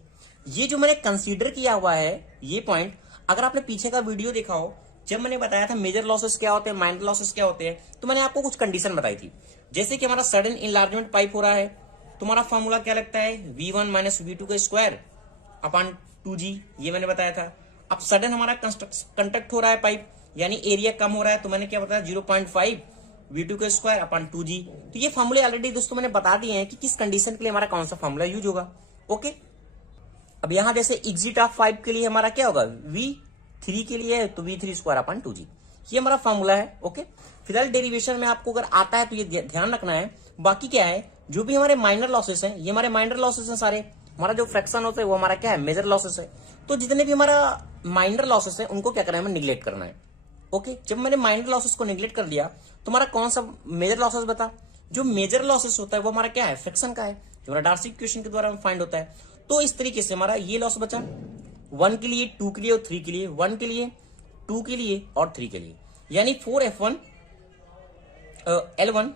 ये जो मैंने कंसीडर किया हुआ है ये पॉइंट, अगर आपने पीछे का वीडियो देखा हो, जब मैंने बताया था मेजर लॉसेस क्या होते हैं, माइनर लॉसेस क्या होते हैं, तो मैंने आपको कुछ कंडीशन बताई थी, जैसे कि हमारा सडन इनलार्जमेंट पाइप हो रहा है, तो हमारा फॉर्मूला क्या लगता है, V1 माइनस V2 का स्क्वायर अपन 2G, ये मैंने बताया था। अब सडन हमारा कंडक्ट हो रहा है पाइप, यानी एरिया कम हो रहा है, तो मैंने क्या बताया 0.5 V2 का स्क्वायर अपन 2G। तो ये फॉर्मूले ऑलरेडी दोस्तों मैंने बता दिए हैं कि किस कंडीशन के लिए हमारा कौन सा फॉर्मूला यूज होगा। ओके, अब यहां जैसे एग्जिट ऑफ 5 के लिए हमारा क्या होगा, V3 के लिए है तो V3 स्क्वायर अपन 2G, ये हमारा फॉर्मूला है। ओके, फिलहाल डेरिवेशन में आपको अगर आता है तो ये ध्यान रखना है। बाकी क्या है, जो भी हमारे माइनर लॉसेस हैं, ये हमारे माइनर लॉसेस हैं सारे, हमारा जो फ्रैक्शन होता है वो हमारा क्या है, मेजर लॉसेस है। तो जितने भी हमारा माइनर लॉसेस है उनको क्या करना है, हमें निगलेक्ट करना है। ओके, जब मैंने माइनर लॉसेस को निगलेक्ट कर दिया तो हमारा कौन सा मेजर लॉसेस बता, जो मेजर लॉसेस होता है वो हमारा क्या है, फ्रैक्शन का है, जो हमारा डार्सी इक्वेशन के द्वारा हम फाइंड होता है। तो इस तरीके से हमारा ये लॉस बचा 1 के लिए, 2 के लिए और 3 के लिए, 1 के लिए, 2 के लिए और 3 के लिए, यानी 4F1 L1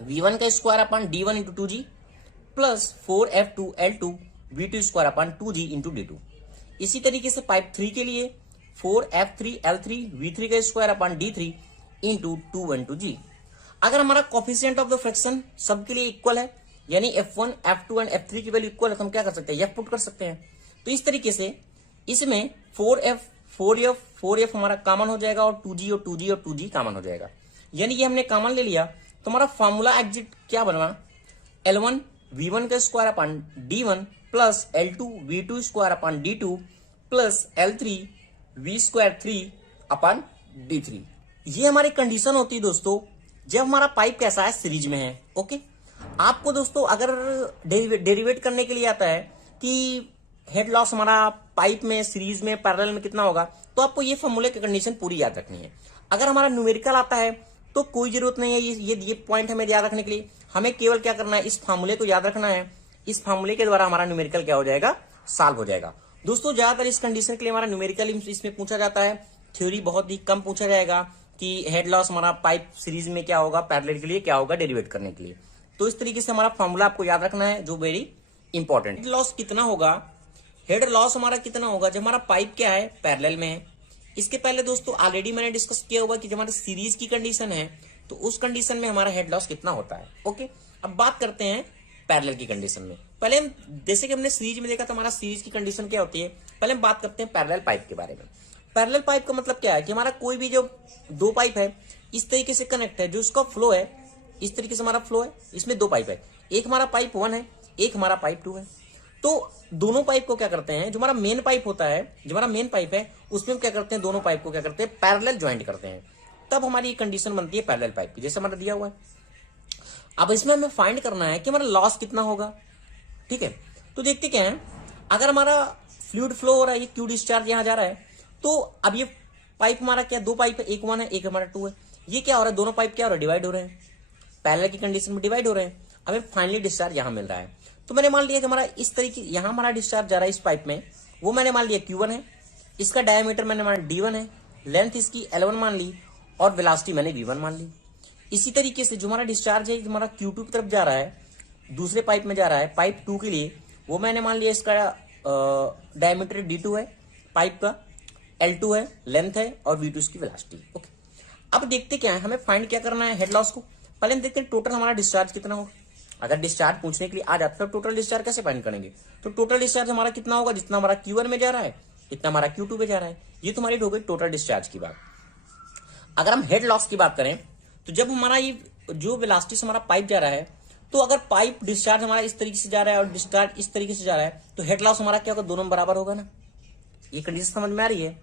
V1 का square upon D1 into 2G plus 4F2 L2 V2 square upon 2G into D2। इसी तरीके से पाइप 3 के लिए 4F3 L3 V3 का square upon D3 into 2 into G। अगर हमारा कोफिशिएंट ऑफ द फ्रैक्शन सबके लिए इक्वल है, यानी F1 F2 एंड F3 की वैल्यू इक्वल है, तो हम क्या कर सकते हैं, F पुट कर सकते हैं। तो इस तरीके से इसमें 4F हमारा कॉमन हो जाएगा और 2G और 2G और 2G कॉमन हो जाएगा, यानी ये हमने कॉमन ले लिया। तो हमारा फॉर्मूला एग्जिट क्या बना, L1 V1 का square upon D1 plus L2 V2 square upon D2 plus L3 V square 3 अपन D3। ये हमारी कंडीशन होती है दोस्तों जब हमारा पाइप कैसा है, सीरीज में है। ओके, आपको दोस्तों अगर डेरिवेट करने के लिए आता है कि हेड लॉस हमारा पाइप में, सीरीज में, पैरेलल में कितना होगा, तो आपको ये फॉर्मूले की कंडीशन पूरी याद रखनी है। अगर हमारा न्यूमेरिकल आता है तो कोई जरूरत नहीं है ये पॉइंट हमें याद रखने के लिए, हमें केवल क्या करना है, इस फॉर्मूले को याद रखना है। इस फॉर्मूले के द्वारा हमारा न्यूमेरिकल क्या हो जाएगा, सॉल्व हो जाएगा। दोस्तों ज्यादातर इस कंडीशन के लिए हमारा न्यूमेरिकल इसमें पूछा जाता है थ्योरी बहुत ही कम पूछा जाएगा कि हेड लॉस हमारा पाइप सीरीज में क्या होगा, पैरेलल के लिए क्या होगा, डेरिवेट करने के लिए। तो इस तरीके से हमारा फॉर्मूला आपको याद रखना है, जो वेरी इंपॉर्टेंट। हेड लॉस कितना होगा, हेड लॉस हमारा कितना होगा जब हमारा पाइप क्या है, पैरेलल में है। इसके पहले दोस्तों ऑलरेडी मैंने डिस्कस किया हुआ कि जब हमारी सीरीज की कंडीशन है तो उस कंडीशन में हमारा हेड लॉस कितना होता है। ओके, अब बात करते हैं पैरेलल की कंडीशन में। पहले हम जैसे कि हमने सीरीज में देखा था हमारा सीरीज की कंडीशन क्या होती है, पहले हम बात करते हैं पैरेलल पाइप के बारे में। पैरेलल पाइप का मतलब क्या है कि हमारा कोई भी जो दो पाइप है इस तरीके से कनेक्ट है, जो इसका फ्लो है इस तरीके से हमारा फ्लो है, इसमें दो पाइप है, एक हमारा पाइप 1 है, एक हमारा पाइप 2 है। तो दोनों पाइप को क्या करते हैं, जो हमारा मेन पाइप होता है, जो हमारा मेन पाइप है उसमें हम क्या करते हैं, दोनों पाइप को क्या करते हैं, पैरेलल ज्वाइंट करते हैं, तब हमारी कंडीशन बनती है पैरेलल पाइप की, जैसे हमारा दिया हुआ है। अब इसमें हमें फाइंड करना है कि हमारा लॉस कितना होगा। ठीक है, तो देखते क्या है, अगर हमारा फ्लूइड फ्लो हो रहा है, ये क्यू डिस्चार्ज यहां जा रहा है, तो अब ये पाइप हमारा क्या, दो पाइप है, एक 1 है एक हमारा 2 है, ये क्या हो रहा है, दोनों पाइप क्या हो रहा है, डिवाइड हो रहे हैं, पैरेलल की कंडीशन में डिवाइड हो रहे हैं। हमें फाइनली डिस्चार्ज यहां मिल रहा है। तो मैंने मान लिया कि हमारा इस तरीके यहां हमारा डिस्चार्ज जा रहा है इस पाइप में, वो मैंने मान लिया Q1 है, इसका डायमीटर मैंने मान D1 है, लेंथ इसकी L1 मान ली और वेलोसिटी मैंने V1 मान ली। इसी तरीके से जो हमारा डिस्चार्ज है, जो हमारा Q2 की तरफ जा रहा है, दूसरे पाइप में जा रहा है, पाइप 2 के लिए, वो मैंने मान लिया इसका डायमीटर D2 है, पाइप का L2 है, लेंथ है और V2 इसकी वेलोसिटी। ओके, अब देखते क्या है, हमें फाइंड क्या करना है हेड लॉस को। पहले हम देखते हैं टोटल हमारा डिस्चार्ज कितना होगा। अगर डिस्चार्ज पूछने के लिए आ जाता है तो टोटल डिस्चार्ज कैसे फाइंड करेंगे, तो टोटल डिस्चार्ज हमारा कितना होगा, जितना हमारा Q1 में जा रहा है इतना हमारा Q2 में जा रहा है। ये तो हमारी हो गई टोटल डिस्चार्ज की बात। अगर हम हेड लॉस की बात करें तो जब हमारा ये जो वेलोसिटी से हमारा पाइप जा रहा है, तो अगर पाइप डिस्चार्ज हमारा इस तरीके से जा रहा है और डिस्चार्ज इस तरीके से जा रहा है, तो हेड लॉस हमारा क्या होगा, दोनों में बराबर होगा ना। ये कंडीशन समझ में आ रही है,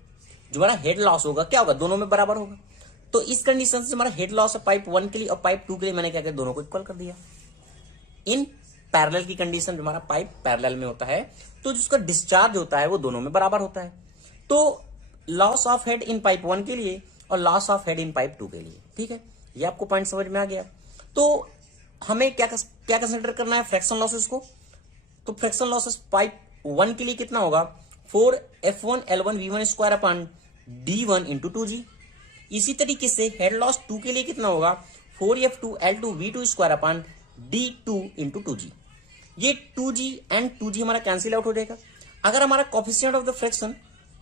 जो हमारा हेड लॉस होगा क्या होगा, दोनों में बराबर होगा। तो इस कंडीशन से हमारा हेड लॉस है पाइप 1 के लिए और पाइप 2 के लिए मैंने क्या किया, दोनों को इक्वल कर दिया। इन पैरेलल की कंडीशन, जो हमारा पाइप पैरेलल में होता है तो जिसका डिस्चार्ज होता है वो दोनों में बराबर होता है। तो loss of head in pipe 1 के लिए और loss of head in pipe 2 के लिए। ठीक है, ये आपको पॉइंट समझ में आ गया। तो हमें क्या कंसिडर करना है, फ्रैक्शन लॉसेस को। तो फ्रैक्शन लॉसेस पाइप 1 के लिए कितना होगा, 4F1L1V1 square upon D1 into 2G। इसी तरीके से हेड लॉस 2 के लिए कितना होगा, 4F2L2V2 square upon D2 into 2G। ये 2G एंड 2G हमारा कैंसिल आउट हो जाएगा। अगर हमारा coefficient of the fraction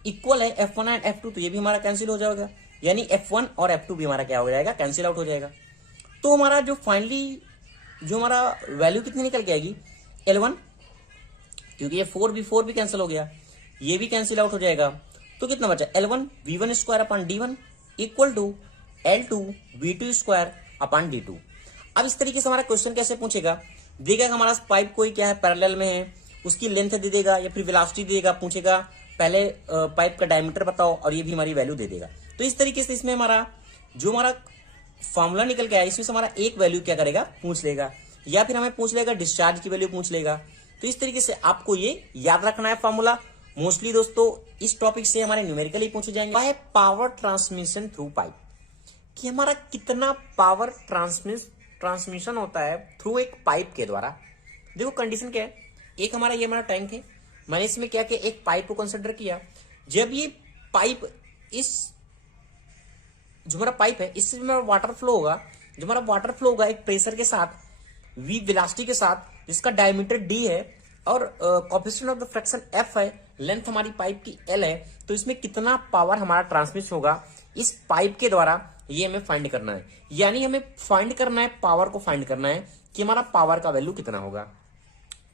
equal है F1 एंड F2 तो ये भी हमारा कैंसिल हो जाएगा, यानी F1 और F2 भी हमारा क्या हो जाएगा, कैंसिल आउट हो जाएगा। तो हमारा जो फाइनली जो हमारा वैल्यू कितनी निकल के आएगी, L1, क्योंकि ये 4 भी कैंसिल हो गया, ये भी कैंसिल आउट हो जाएगा। तो कितना बचा, L1 V1 square upon D1 equal to L2 V2 square upon D2। अब इस तरीके से हमारा क्वेश्चन कैसे पूछेगा, देगा कि हमारा पाइप कोई क्या है, पैरेलल में है, उसकी लेंथ दे देगा या फिर वेलोसिटी दे देगा, पूछेगा पहले पाइप का डायमीटर बताओ और ये भी हमारी वैल्यू दे देगा। तो इस तरीके से इसमें हमारा जो हमारा फॉर्मूला निकल के आया, इसमें से हमारा एक वैल्यू क्या करेगा, पूछ लेगा, या फिर हमें पूछ लेगा डिस्चार्ज की वैल्यू पूछ लेगा। तो इस तरीके से आपको ये याद रखना है फॉर्मूला। मोस्टली दोस्तों इस टॉपिक से हमारे न्यूमेरिकली पूछे जाएंगे। वह है पावर ट्रांसमिशन थ्रू पाइप, कि हमारा कितना पावर ट्रांसमिशन होता है थ्रू एक पाइप के द्वारा। देखो कंडीशन क्या है, एक हमारा ये हमारा टैंक है, मैंने इसमें क्या किया, एक पाइप को कंसिडर किया। जब ये पाइप इस जो हमारा पाइप है इससे हमारा वाटर फ्लो होगा, जो हमारा वाटर फ्लो होगा एक प्रेशर के साथ, V वेलोसिटी के साथ, जिसका डायमीटर D है और coefficient of the fraction F है, लेंथ हमारी पाइप की L है। तो इसमें कितना पावर हमारा ट्रांसमिट होगा इस पाइप के द्वारा, ये हमें फाइंड करना है। यानी हमें फाइंड करना है, पावर को फाइंड करना है कि हमारा पावर का वैल्यू कितना होगा।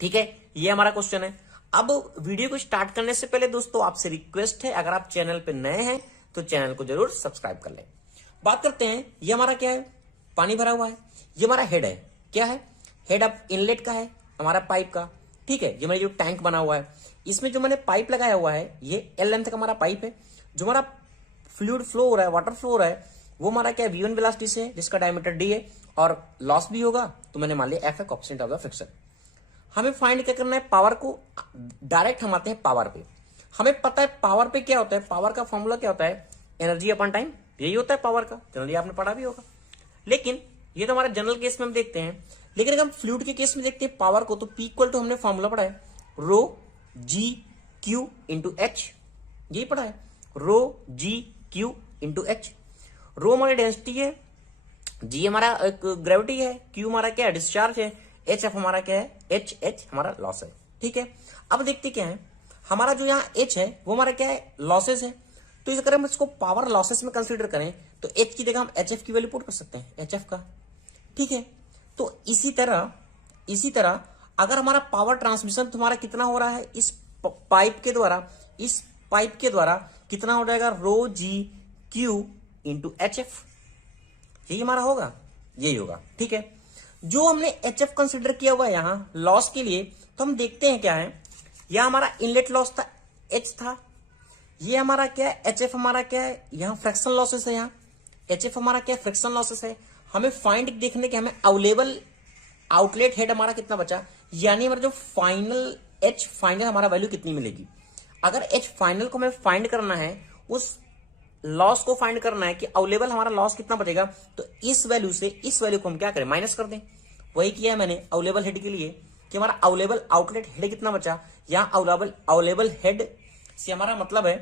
ठीक है, ये हमारा क्वेश्चन है। अब वीडियो को स्टार्ट करने से पहले दोस्तों आपसे रिक्वेस्ट है, अगर आप चैनल पे नए हैं तो चैनल को जरूर सब्सक्राइब कर लें। बात करते हैं, ये हमारा क्या है, पानी भरा हुआ है, ये हमारा हेड है, क्या है, हेड अब इनलेट का है हमारा पाइप का। ठीक है, ये हमारा जो टैंक बना हुआ है, इसमें जो मैंने पाइप लगाया हुआ है ये L लेंथ का हमारा पाइप है। जो हमारा फ्लूइड फ्लो हो रहा है, वाटर फ्लो हो रहा है, वो हमारा क्या है, V1 वेलोसिटी से है, जिसका डायमीटर D है और लॉस भी होगा, तो मैंने मान लिया F है, कोएफिशिएंट ऑफ द फ्रिक्शन। हमें फाइंड क्या करना है, पावर को। डायरेक्ट हम आते हैं पावर पे। हमें पता है पावर पे क्या होता है, पावर का फॉर्मूला क्या होता है, एनर्जी अपॉन टाइम, यही होता है पावर का, जनरली आपने पढ़ा भी होगा। लेकिन ये तो हमारा जनरल केस में हम देखते हैं, लेकिन अगर हम फ्लूइड के केस में देखते हैं पावर को, तो P इक्वल टू हमने फॉर्मूला पढ़ा है रो G Q इंटू H, यही पढ़ा है रो G क्यू इंटू एच। रो हमारी डेंसिटी है, जी हमारा ग्रेविटी है, क्यू हमारा क्या है डिस्चार्ज है, एच एफ हमारा क्या है एच हमारा लॉस है। ठीक है, अब देखते क्या है हमारा जो यहाँ एच है वो हमारा क्या है लॉसेस है। तो अगर हम इसको पावर लॉसेस में कंसीडर करें तो एच की जगह हम एच एफ की वैल्यू पुट कर सकते हैं एच एफ का। ठीक है, तो इसी तरह अगर हमारा पावर ट्रांसमिशन तुम्हारा कितना हो रहा है इस पाइप के द्वारा कितना हो जाएगा rho G Q into H F, यही हमारा होगा, यही होगा। ठीक है, जो हमने एच एफ कंसिडर किया हुआ है यहां लॉस के लिए, तो हम देखते हैं क्या है, यह हमारा इनलेट लॉस था एच था, ये हमारा क्या है एच एफ हमारा क्या है यहां फ्रैक्शन लॉसेस है, यहां एच एफ हमारा क्या फ्रैक्शन लॉसेस है। हमें फाइंड देखने के हमें अवेलेबल आउटलेट हेड हमारा कितना बचा, यानी हमारा जो फाइनल एच फाइनल हमारा वैल्यू कितनी मिलेगी। अगर एच फाइनल को हमें फाइंड करना है, उस लॉस को फाइंड करना है कि अवेलेबल हमारा लॉस कितना बचेगा, तो इस वैल्यू से इस वैल्यू को हम क्या करें माइनस कर दें। वही किया है मैंने अवेलेबल हेड के लिए कि हमारा अवेलेबल आउटलेट हेड कितना बचा, यहां अवेलेबल हेड से हमारा मतलब है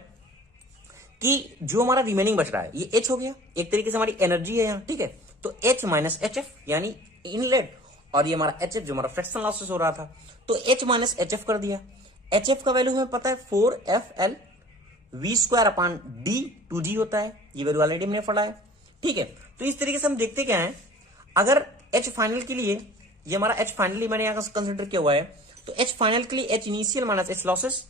कि जो हमारा रिमेनिंग बच रहा है ये एच हो गया, एक तरीके से हमारी एनर्जी है यहाँ। ठीक है, तो एच माइनस एच एफ यानी इनलेट, और ये हमारा एच एफ जो हमारा फ्रैक्शन लॉसेस हो रहा था, तो एच माइनस एच एफ कर दिया। एच एफ का वैल्यू हमें पता है 4FL we square upon d 2G होता है, ये वैल्यू ऑलरेडी हमने पढ़ा है। ठीक है, तो इस तरीके से हम देखते क्या है, अगर एच फाइनल के लिए ये हमारा एच फाइनली मैंने यहां कंसिडर किया हुआ है, तो एच फाइनल के लिए H initial minus H losses,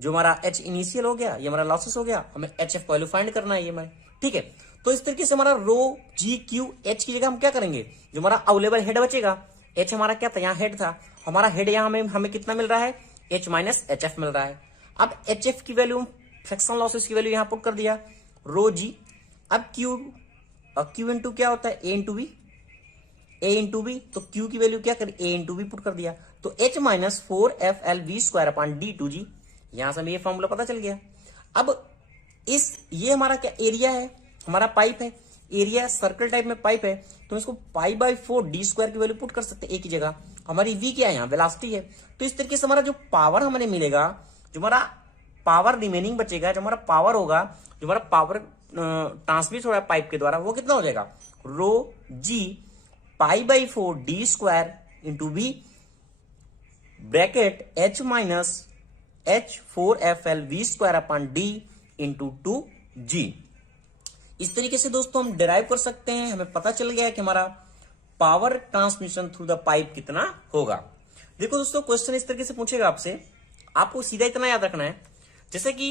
जो हमारा एच इनिशियल हो गया ये हमारा लॉसेस हो गया, हमें एच एफ वैल्यू फाइंड करना है ये हमारे। ठीक है, तो इस तरीके से हमारा रो जी क्यू एच की जगह हम क्या करेंगे, जो हमारा अवेलेबल हेड बचेगा, एच हमारा क्या था यहाँ हेड था, हमारा हेड यहाँ हमें कितना मिल रहा है एच माइनस एच एफ मिल रहा है। अब एच एफ की वैल्यू फ्रैक्शन लॉसेस की वैल्यू यहां पुट कर दिया रो जी। अब क्यू इंटू क्या होता है ए इंटू बी, तो क्यू की वैल्यू क्या कर ए इंटू बी पुट कर दिया, तो h minus 4FL we square upon d 2G, यहां से हमें ये फॉर्मूला पता चल गया। अब ये हमारा क्या एरिया है, हमारा पाइप है, एरिया सर्कल टाइप में पाइप है, तो इसको π/4 डी स्क्वायर की वैल्यू पुट कर सकते हैं ए की जगह। हमारी वी क्या है यहाँ वेलोसिटी है, तो इस तरीके से हमारा जो पावर हमें मिलेगा, जो हमारा पावर रिमेनिंग बचेगा, जो हमारा पावर होगा, जो हमारा पावर ट्रांसमिट हो रहा है पाइप के द्वारा, वो कितना हो जाएगा rho G π/4 D square into B bracket H minus H 4FL we square upon D into 2G। इस तरीके से दोस्तों हम डिराइव कर सकते हैं, हमें पता चल गया है कि हमारा power transmission through the pipe कितना होगा। देखो दोस्तों क्वेश्चन इस तरीके से पूछेगा आपसे, आपको सीधा इतना याद रखना है, जैसे कि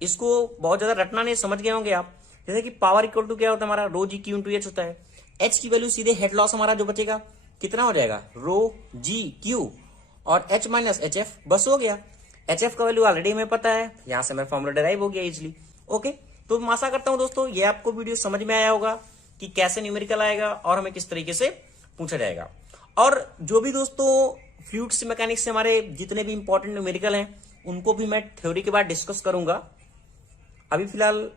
इसको बहुत ज्यादा रटना नहीं, समझ गए होंगे आप। जैसे कि पावर इक्वल टू क्या होता है हमारा रो जी क्यू इंटू एच होता है, एच की वैल्यू सीधे हेड लॉस हमारा जो बचेगा कितना हो जाएगा रो जी क्यू और एच माइनस एच एफ, बस हो गया। एच एफ का वैल्यू ऑलरेडी हमें पता है, यहां से हमें फॉर्मूला डिराइव हो गया इजिली। ओके, तो मैं आशा करता हूं दोस्तों ये आपको वीडियो समझ में आया होगा कि कैसे न्यूमेरिकल आएगा और हमें किस तरीके से पूछा जाएगा। और जो भी दोस्तों फ्लूइड्स मैकेनिक्स से हमारे जितने भी इंपॉर्टेंट न्यूमेरिकल हैं उनको भी मैं थ्योरी के बाद डिस्कस करूंगा। अभी फिलहाल